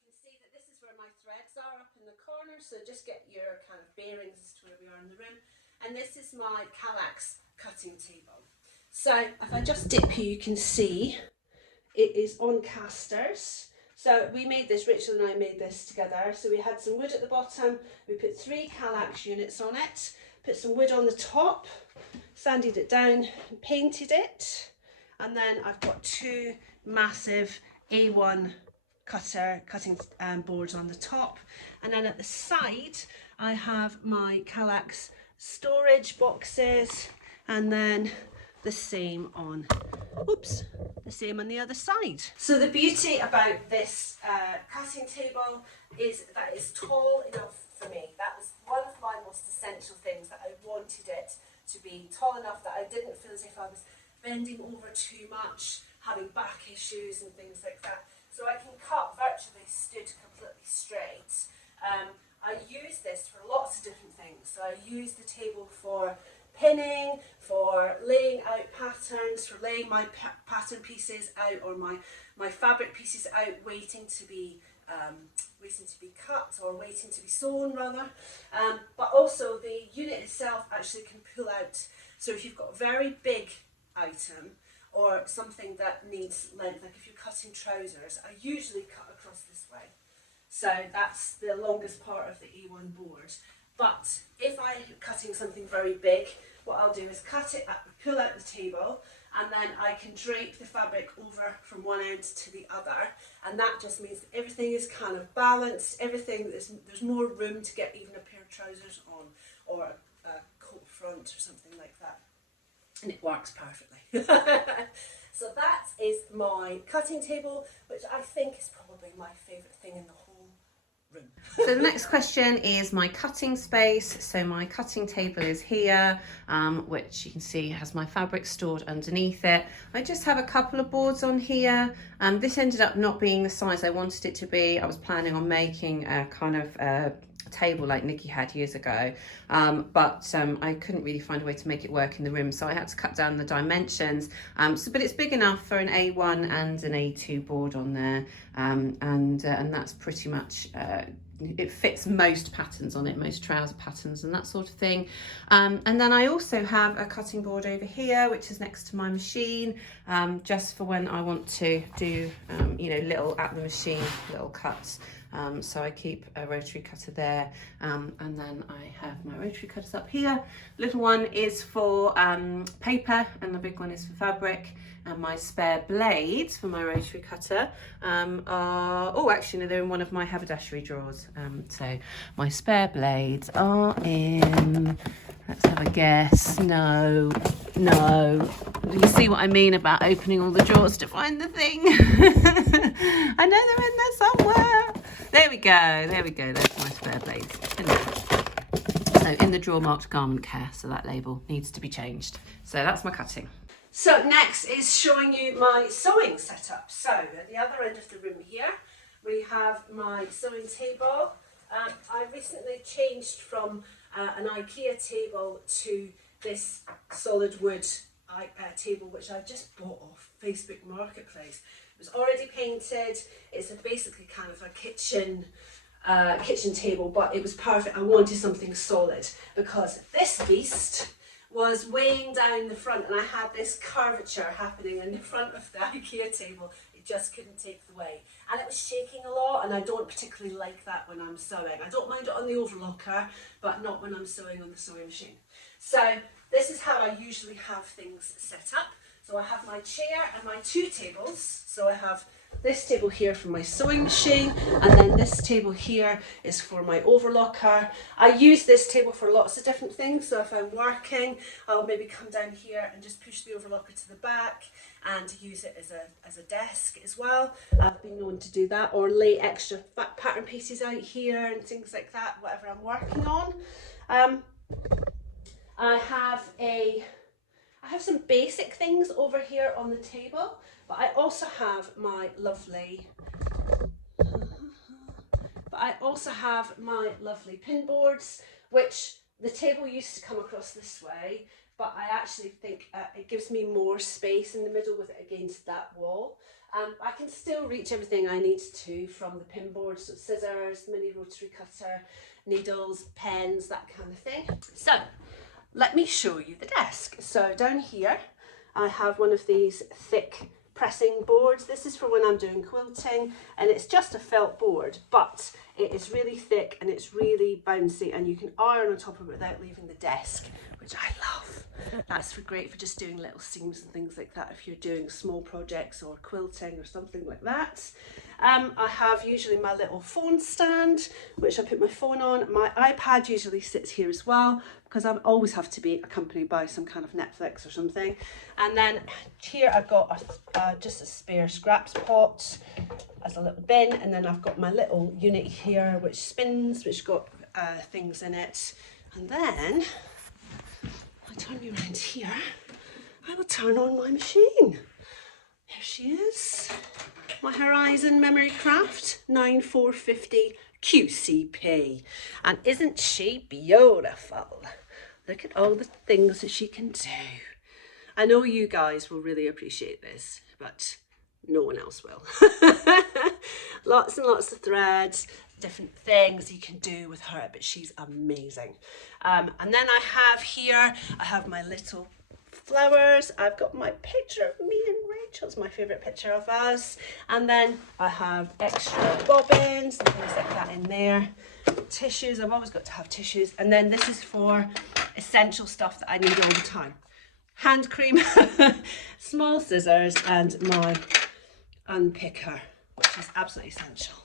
you can see that this is where my threads are up in the corner, so just get your kind of bearings as to where we are in the room. And this is my Kallax cutting table. So if I just dip here, you can see it is on casters. So we made this, Rachel and I made this together. So we had some wood at the bottom, we put 3 Kallax units on it, put some wood on the top, sanded it down and painted it. And then I've got 2 massive A1 cutting boards on the top. And then at the side, I have my Kallax storage boxes, and then the same on, oops, the same on the other side. So the beauty about this cutting table is that it's tall enough for me. That was one of my most essential things, that I wanted it to be tall enough that I didn't feel as if I was bending over too much, having back issues and things like that. So I can cut virtually stood completely straight. I use this for lots of different things. So I use the table for pinning, for laying out patterns, for laying my pattern pieces out, or my fabric pieces out, waiting to be cut, or waiting to be sewn rather. But also the unit itself actually can pull out. So if you've got a very big item or something that needs length, like if you're cutting trousers, I usually cut across this way. So that's the longest part of the A1 board. But if I'm cutting something very big, what I'll do is cut it up, pull out the table, and then I can drape the fabric over from one end to the other, and that just means that everything is kind of balanced. Everything, there's more room to get even a pair of trousers on, or a coat front or something like that, and it works perfectly. So that is my cutting table, which I think is probably my favourite thing in the whole room. So the next question is my cutting space. So my cutting table is here, which you can see has my fabric stored underneath it. I just have a couple of boards on here. This ended up not being the size I wanted it to be. I was planning on making a kind of table like Nikki had years ago, but I couldn't really find a way to make it work in the room, so I had to cut down the dimensions. But it's big enough for an A1 and an A2 board on there, and that's pretty much it fits most patterns on it, most trouser patterns and that sort of thing. And then I also have a cutting board over here, which is next to my machine, just for when I want to do, you know, little at the machine, little cuts. So I keep a rotary cutter there, and then I have my rotary cutters up here. Little one is for paper and the big one is for fabric. And my spare blades for my rotary cutter are, oh actually no, they're in one of my haberdashery drawers. So my spare blades are in, let's have a guess, no. You see what I mean about opening all the drawers to find the thing? I know they're in there somewhere. There we go, there's my spare blades. In there. So in the drawer marked garment care, so that label needs to be changed. So that's my cutting. So next is showing you my sewing setup. So at the other end of the room here, we have my sewing table. I recently changed from an Ikea table to this solid wood table, which I just bought off Facebook Marketplace. It was already painted. It's basically kind of a kitchen table, but it was perfect. I wanted something solid because this beast was weighing down the front, and I had this curvature happening in the front of the Ikea table. It just couldn't take the weight, and it was shaking a lot, and I don't particularly like that when I'm sewing. I don't mind it on the overlocker, but not when I'm sewing on the sewing machine. So this is how I usually have things set up. So I have my chair and my two tables. So I have this table here for my sewing machine, and then this table here is for my overlocker. I use this table for lots of different things. So if I'm working, I'll maybe come down here and just push the overlocker to the back and use it as a desk as well. I've been known to do that, or lay extra pattern pieces out here and things like that, whatever I'm working on. I have some basic things over here on the table, but I also have my lovely pin boards, which the table used to come across this way, but I actually think it gives me more space in the middle with it against that wall. I can still reach everything I need to from the pin board, so scissors, mini rotary cutter, needles, pens, that kind of thing. So let me show you the desk. So down here I have one of these thick pressing boards. This is for when I'm doing quilting, and it's just a felt board, but it is really thick and it's really bouncy, and you can iron on top of it without leaving the desk, which I love. That's great for just doing little seams and things like that if you're doing small projects or quilting or something like that. I have usually my little phone stand, which I put my phone on. My iPad usually sits here as well, because I always have to be accompanied by some kind of Netflix or something. And then here I've got just a spare scraps pot as a little bin, and then I've got my little unit here which spins, which got things in it. And then I turn me around here, I will turn on my machine. Here she is, my Horizon Memory Craft 9450 QCP. And isn't she beautiful? Look at all the things that she can do. I know you guys will really appreciate this, but no one else will. Lots and lots of threads, different things you can do with her, but she's amazing. And then I have my little flowers. I've got my picture of me and Rachel. It's my favourite picture of us. And then I have extra bobbins and things like that in there. Tissues, I've always got to have tissues. And then this is for essential stuff that I need all the time. Hand cream, small scissors, and my unpicker, which is absolutely essential.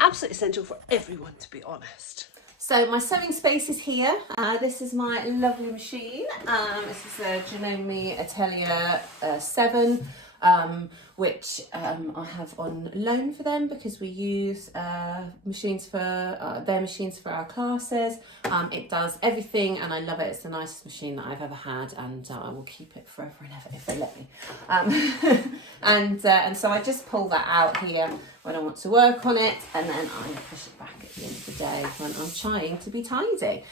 Absolutely essential for everyone, to be honest. So my sewing space is here. This is my lovely machine. This is a Janome Atelier 7, which I have on loan for them because we use machines for their machines for our classes. It does everything and I love it. It's the nicest machine that I've ever had, and I will keep it forever and ever if they let me. And so I just pull that out here when I want to work on it, and then I push it back at the end of the day when I'm trying to be tidy.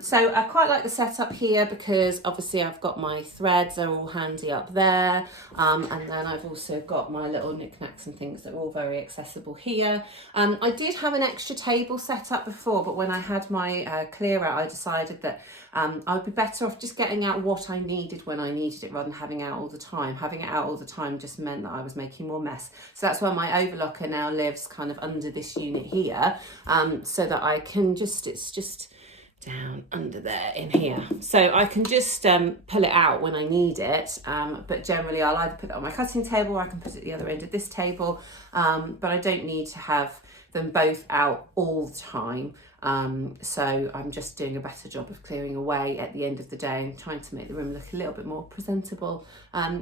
So I quite like the setup here because obviously I've got my threads are all handy up there, and then I've also got my little knickknacks and things that are all very accessible here. I did have an extra table set up before, but when I had my clear out, I decided that I'd be better off just getting out what I needed when I needed it rather than having it out all the time. Having it out all the time just meant that I was making more mess. So that's why my overlocker now lives kind of under this unit here, so that I can just, it's just down under there in here. So I can just pull it out when I need it, but generally I'll either put it on my cutting table or I can put it at the other end of this table, but I don't need to have them both out all the time. So I'm just doing a better job of clearing away at the end of the day and trying to make the room look a little bit more presentable,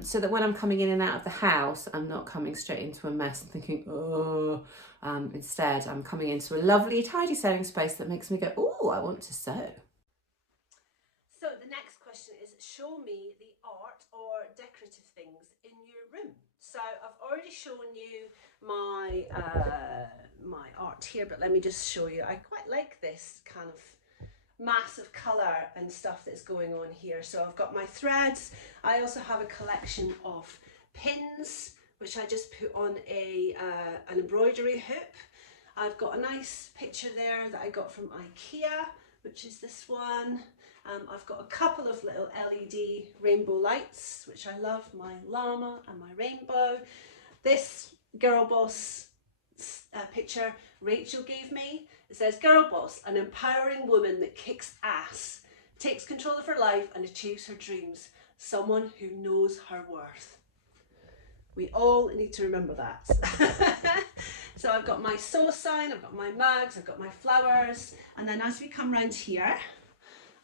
so that when I'm coming in and out of the house, I'm not coming straight into a mess and thinking, oh, instead I'm coming into a lovely tidy sewing space that makes me go, oh, I want to sew. So the next question is, show me the art or decorative things in your room. So I've already shown you my my art here, but let me just show you. I quite like this kind of massive colour and stuff that's going on here. So I've got my threads. I also have a collection of pins, which I just put on an embroidery hoop. I've got a nice picture there that I got from Ikea, which is this one. I've got a couple of little LED rainbow lights, which I love, my llama and my rainbow. This girl boss picture Rachel gave me. It says, girl boss, an empowering woman that kicks ass, takes control of her life and achieves her dreams. Someone who knows her worth. We all need to remember that. So I've got my soul sign, I've got my mugs, I've got my flowers, and then as we come round here,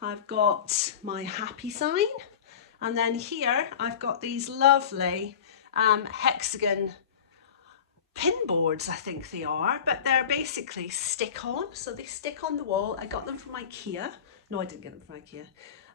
I've got my happy sign, and then here I've got these lovely hexagon pin boards, I think they are, but they're basically stick on, so they stick on the wall. I got them from Ikea. No, I didn't get them from Ikea.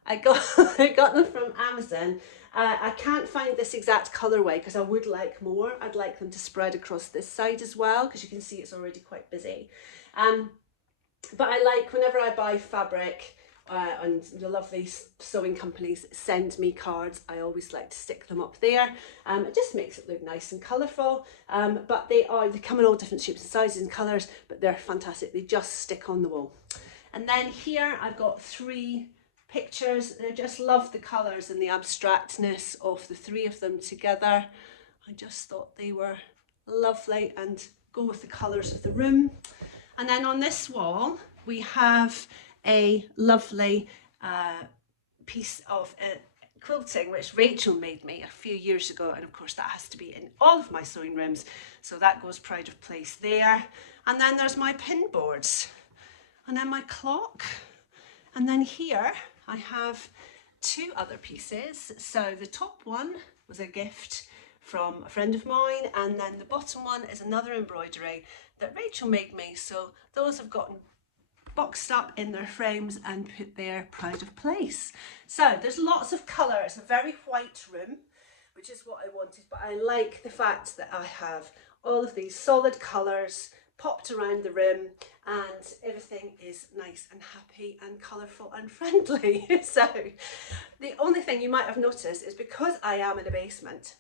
I got them from Amazon. I can't find this exact colourway because I would like more. I'd like them to spread across this side as well, because you can see it's already quite busy. But I like, whenever I buy fabric, and the lovely sewing companies send me cards, I always like to stick them up there. It just makes it look nice and colourful, but they come in all different shapes and sizes and colours, but they're fantastic. They just stick on the wall. And then here I've got 3 pictures. I just love the colours and the abstractness of the 3 of them together. I just thought they were lovely and go with the colours of the room. And then on this wall we have a lovely piece of quilting which Rachel made me a few years ago, and of course that has to be in all of my sewing rooms, so that goes pride of place there. And then there's my pin boards, and then my clock, and then here I have 2 other pieces. So the top one was a gift from a friend of mine, and then the bottom one is another embroidery that Rachel made me, so those have gotten boxed up in their frames and put there pride of place. So there's lots of colour. It's a very white room, which is what I wanted, but I like the fact that I have all of these solid colours popped around the room and everything is nice and happy and colourful and friendly. So the only thing you might have noticed is because I am in a basement,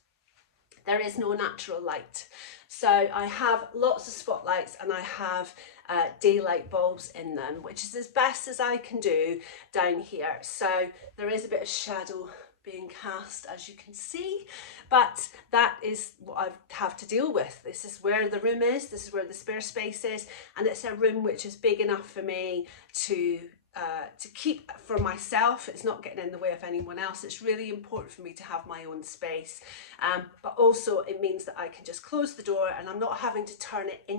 there is no natural light. So I have lots of spotlights and I have daylight bulbs in them, which is as best as I can do down here. So there is a bit of shadow being cast, as you can see, but that is what I have to deal with. This is where the room is, this is where the spare space is, and it's a room which is big enough for me to keep for myself. It's not getting in the way of anyone else. It's really important for me to have my own space, but also it means that I can just close the door and I'm not having to turn it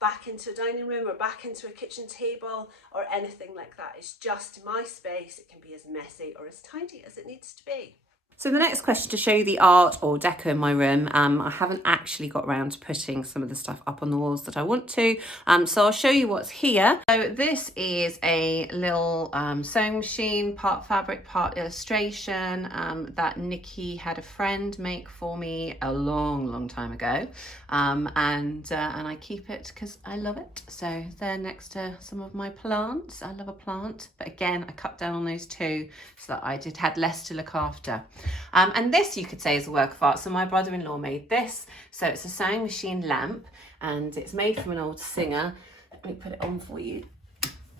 back into a dining room or back into a kitchen table or anything like that. It's just my space. It can be as messy or as tidy as it needs to be. So the next question, to show you the art or decor in my room. I haven't actually got around to putting some of the stuff up on the walls that I want to. So I'll show you what's here. So this is a little sewing machine, part fabric, part illustration, that Nikki had a friend make for me a long time ago. And I keep it because I love it. So they're next to some of my plants. I love a plant, but again, I cut down on those two so that I had less to look after. And this, you could say, is a work of art. So my brother-in-law made this. So it's a sewing machine lamp, and it's made from an old singer. Let me put it on for you.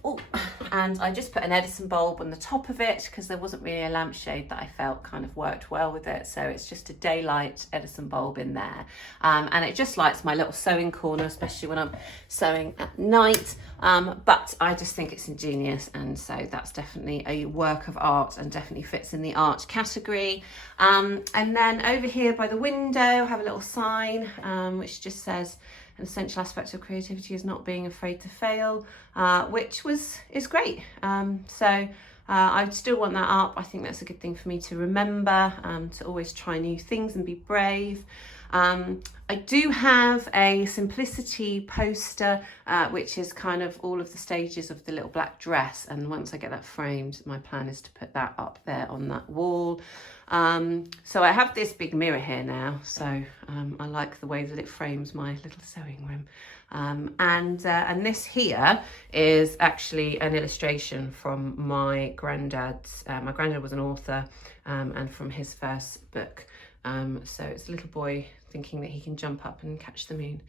Oh, and I just put an Edison bulb on the top of it because there wasn't really a lampshade that I felt kind of worked well with it. So it's just a daylight Edison bulb in there. And it just lights my little sewing corner, especially when I'm sewing at night. But I just think it's ingenious, and so that's definitely a work of art and definitely fits in the art category. And then over here by the window, I have a little sign which just says, an essential aspect of creativity is not being afraid to fail, which is great. So I still want that up. I think that's a good thing for me to remember, to always try new things and be brave. I do have a simplicity poster, which is kind of all of the stages of the little black dress, and once I get that framed, my plan is to put that up there on that wall. So I have this big mirror here now, so I like the way that it frames my little sewing room. And this here is actually an illustration from my granddad's. My granddad was an author, and from his first book. So it's a little boy thinking that he can jump up and catch the moon.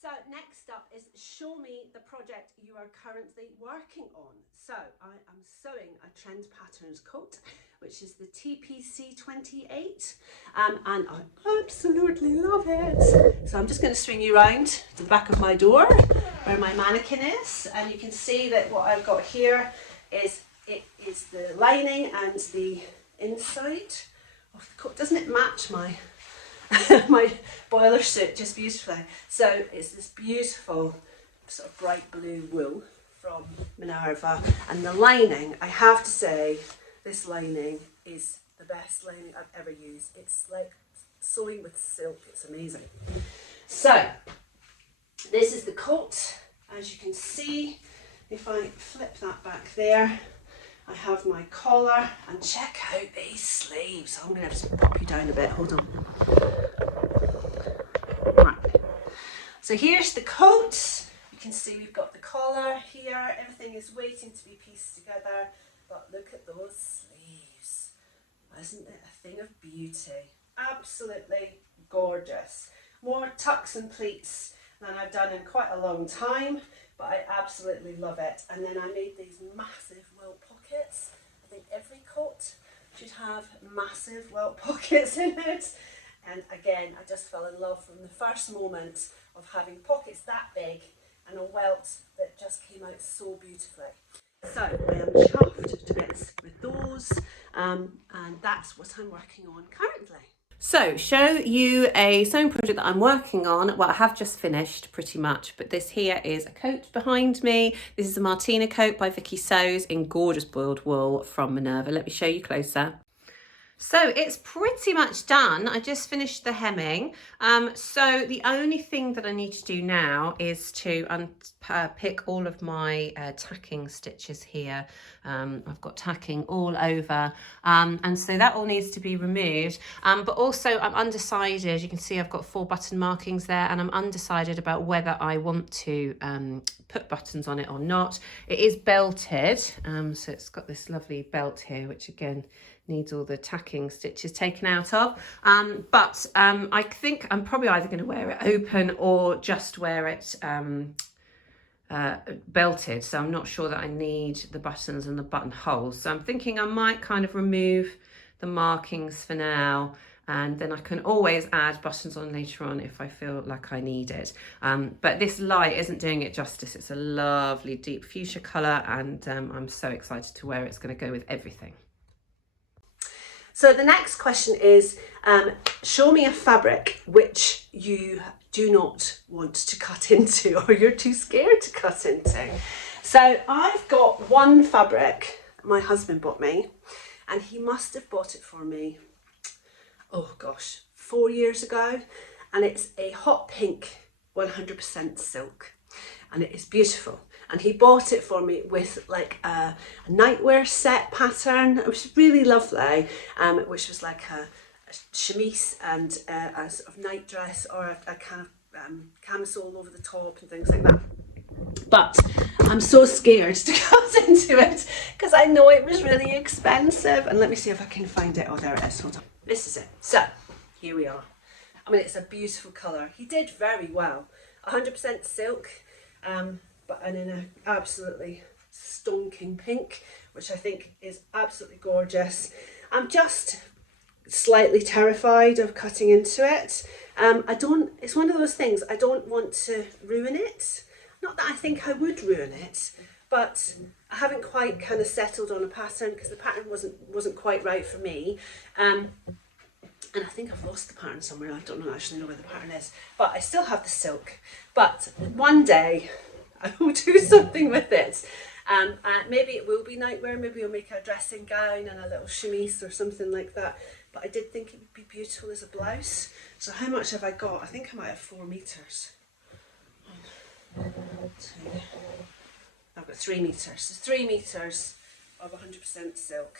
So next up is show me the project you are currently working on. So I am sewing a Trend Patterns coat, which is the TPC 28, and I absolutely love it. So I'm just going to swing you around to the back of my door where my mannequin is, and you can see that what I've got here is the lining and the inside of the coat. Doesn't it match my my boiler suit just beautifully? So it's this beautiful sort of bright blue wool from Minerva, and the lining, I have to say, this lining is the best lining I've ever used. It's like sewing with silk. It's amazing. So this is the coat. As you can see, if I flip that back there, I have my collar, and check out these sleeves. I'm going to just pop you down a bit. Hold on. Right. So here's the coat. You can see we've got the collar here. Everything is waiting to be pieced together. But look at those sleeves. Isn't it a thing of beauty? Absolutely gorgeous. More tucks and pleats than I've done in quite a long time, but I absolutely love it. And then I made these massive welt pockets. I think every coat should have massive welt pockets in it. And again, I just fell in love from the first moment of having pockets that big and a welt that just came out so beautifully. So I am chuffed to bits with those, and that's what I'm working on currently. So show you a sewing project that I'm working on. Well, I have just finished pretty much, but this here is a coat behind me. This is a Martina coat by Vicky Sews in gorgeous boiled wool from Minerva. Let me show you closer. So it's pretty much done. I just finished the hemming. So the only thing that I need to do now is to unpick all of my tacking stitches here. I've got tacking all over, and so that all needs to be removed. But also I'm undecided. You can see I've got 4 button markings there, and I'm undecided about whether I want to put buttons on it or not. It is belted, so it's got this lovely belt here, which again needs all the tacking stitches taken out of, but I think I'm probably either going to wear it open or just wear it belted, so I'm not sure that I need the buttons and the buttonholes. So I'm thinking I might kind of remove the markings for now, and then I can always add buttons on later on if I feel like I need it. But this light isn't doing it justice. It's a lovely deep fuchsia colour, and I'm so excited to wear it. It's going to go with everything. So the next question is, show me a fabric which you do not want to cut into, or you're too scared to cut into. So I've got one fabric my husband bought me, and he must have bought it for me, oh gosh, 4 years ago, and it's a hot pink 100% silk, and it is beautiful. And he bought it for me with like a nightwear set pattern, which was really lovely, which was like a chemise and a sort of night dress, or a kind of camisole over the top and things like that. But I'm so scared to cut into it because I know it was really expensive. And let me see if I can find it. Oh, there it is. Hold on. This is it. So here we are. I mean, it's a beautiful colour. He did very well. 100% silk, but and in an absolutely stonking pink, which I think is absolutely gorgeous. I'm just slightly terrified of cutting into it. It's one of those things, I don't want to ruin it. Not that I think I would ruin it, but I haven't quite kind of settled on a pattern because the pattern wasn't quite right for me. And I think I've lost the pattern somewhere. I don't actually know where the pattern is, but I still have the silk. But one day I will do something with it. Maybe it will be nightwear, maybe I'll make a dressing gown and a little chemise or something like that. But I did think it would be beautiful as a blouse. So how much have I got? I think I might have 4 meters. 1, 2. I've got 3 meters. So 3 meters of 100% silk.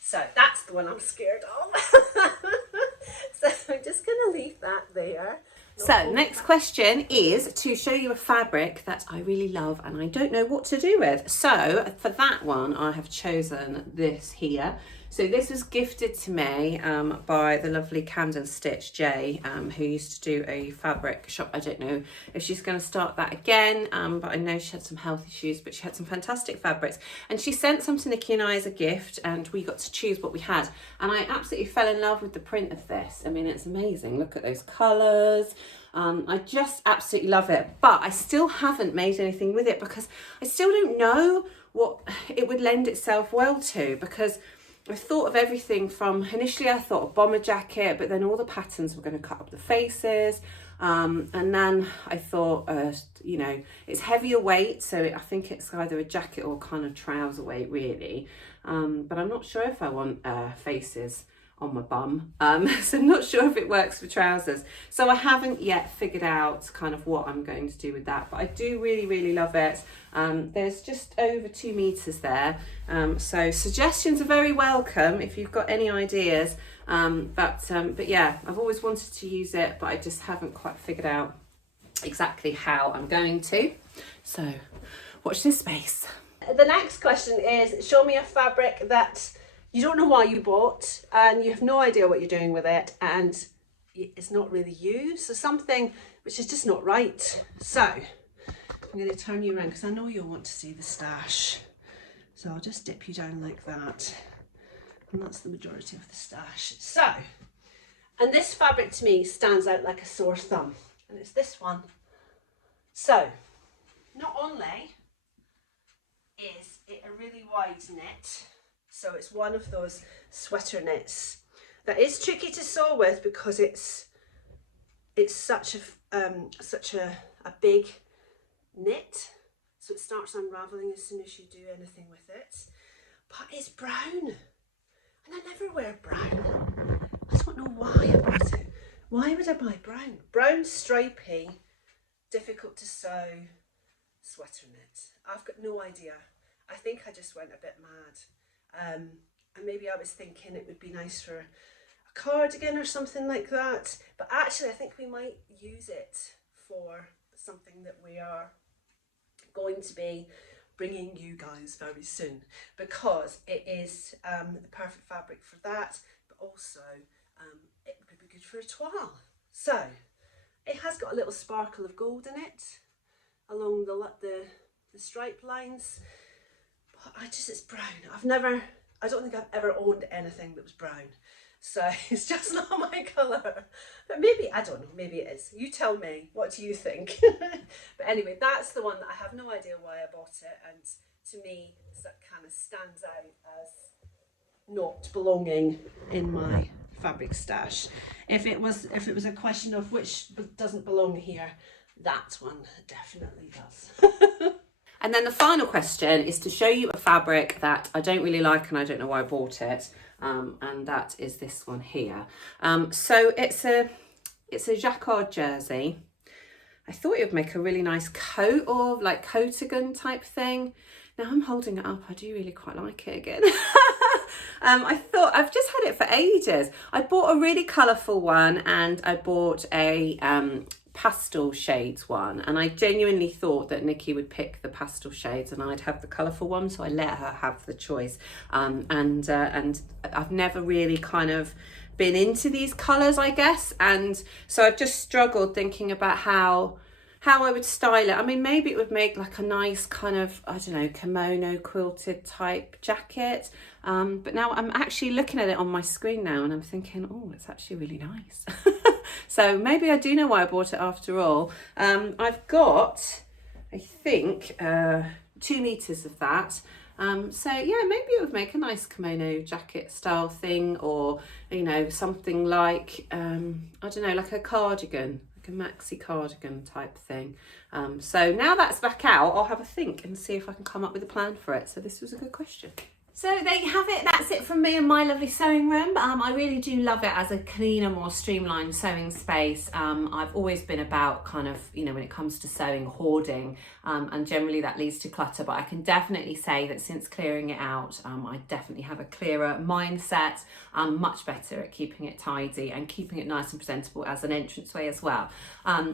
So that's the one I'm scared of. So I'm just going to leave that there. So next question is to show you a fabric that I really love and I don't know what to do with. So for that one, I have chosen this here. So this was gifted to me by the lovely Camden Stitch Jay, who used to do a fabric shop. I don't know if she's going to start that again, but I know she had some health issues, but she had some fantastic fabrics. And she sent some to Nikki and I as a gift, and we got to choose what we had. And I absolutely fell in love with the print of this. I mean, it's amazing. Look at those colours. I just absolutely love it, but I still haven't made anything with it because I still don't know what it would lend itself well to, because I've thought of everything from, initially I thought a bomber jacket, but then all the patterns were going to cut up the faces. And then I thought, you know, it's heavier weight, so I think it's either a jacket or kind of trouser weight really. But I'm not sure if I want faces on my bum, so I'm not sure if it works for trousers. So I haven't yet figured out kind of what I'm going to do with that, but I do really love it. There's just over 2 meters there, so suggestions are very welcome if you've got any ideas. But yeah, I've always wanted to use it, but I just haven't quite figured out exactly how I'm going to. So watch this space. The next question is, show me a fabric that you don't know why you bought and you have no idea what you're doing with it and it's not really you. So something which is just not right. So I'm going to turn you around because I know you'll want to see the stash. So I'll just dip you down like that. And that's the majority of the stash. So, and this fabric to me stands out like a sore thumb. And it's this one. So, not only is it a really wide knit, so it's one of those sweater knits that is tricky to sew with because it's such a big knit, so it starts unraveling as soon as you do anything with it. But it's brown, and I never wear brown. I don't know why I bought it. Why would I buy brown? Brown, stripy, difficult to sew sweater knit. I've got no idea. I think I just went a bit mad. And maybe I was thinking it would be nice for a cardigan or something like that. But actually I think we might use it for something that we are going to be bringing you guys very soon, because it is the perfect fabric for that, but also it would be good for a toile. So it has got a little sparkle of gold in it along the stripe lines. It's brown. I don't think I've ever owned anything that was brown. So it's just not my colour. But maybe, I don't know, maybe it is. You tell me, what do you think? But anyway, that's the one that I have no idea why I bought it. And to me, that kind of stands out as not belonging in my fabric stash. If it was a question of which doesn't belong here, that one definitely does. And then the final question is to show you a fabric that I don't really like and I don't know why I bought it. And that is this one here. So it's a jacquard jersey. I thought it would make a really nice coat, or like coatigan type thing. Now I'm holding it up, I do really quite like it again. I thought, I've just had it for ages. I bought a really colourful one and I bought a pastel shades one, and I genuinely thought that Nikki would pick the pastel shades and I'd have the colourful one, so I let her have the choice. And I've never really kind of been into these colours, I guess, and so I've just struggled thinking about how I would style it. I mean, maybe it would make like a nice kind of, I don't know, kimono quilted type jacket. But now I'm actually looking at it on my screen now and I'm thinking, oh, it's actually really nice. So maybe I do know why I bought it after all. I've got, I think, 2 meters of that. So yeah, maybe it would make a nice kimono jacket style thing, or, you know, something like, I don't know, like a cardigan, like a maxi cardigan type thing. So now that's back out, I'll have a think and see if I can come up with a plan for it. So this was a good question. So there you have it, that's it from me and my lovely sewing room. I really do love it as a cleaner, more streamlined sewing space. I've always been about kind of, you know, when it comes to sewing, hoarding, and generally that leads to clutter, but I can definitely say that since clearing it out, I definitely have a clearer mindset. I'm much better at keeping it tidy and keeping it nice and presentable as an entranceway as well.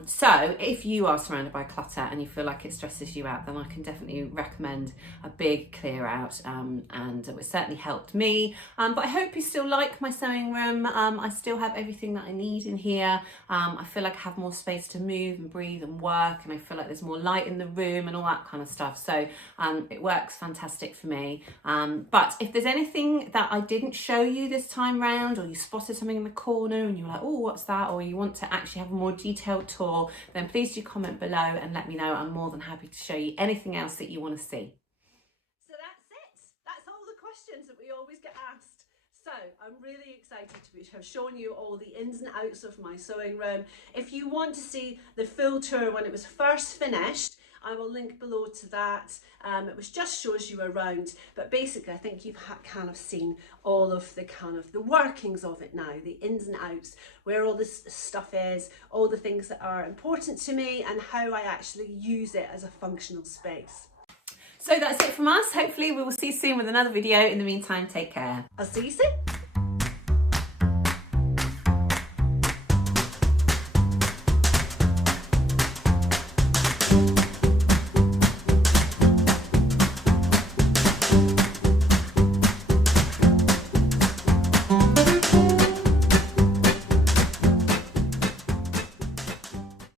So if you are surrounded by clutter and you feel like it stresses you out, then I can definitely recommend a big clear out, and it certainly helped me. But I hope you still like my sewing room. I still have everything that I need in here. I feel like I have more space to move and breathe and work, and I feel like there's more light in the room and all that kind of stuff. So it works fantastic for me. But if there's anything that I didn't show you this time round, or you spotted something in the corner and you're like, oh, what's that? Or you want to actually have a more detailed tour, then please do comment below and let me know. I'm more than happy to show you anything else that you want to see. Questions that we always get asked. So I'm really excited to have shown you all the ins and outs of my sewing room. If you want to see the full tour when it was first finished, I will link below to that. It was just shows you around, but basically I think you've kind of seen all of the workings of it now, the ins and outs, where all this stuff is, all the things that are important to me, and how I actually use it as a functional space. So that's it from us. Hopefully we will see you soon with another video. In the meantime, take care. I'll see you soon.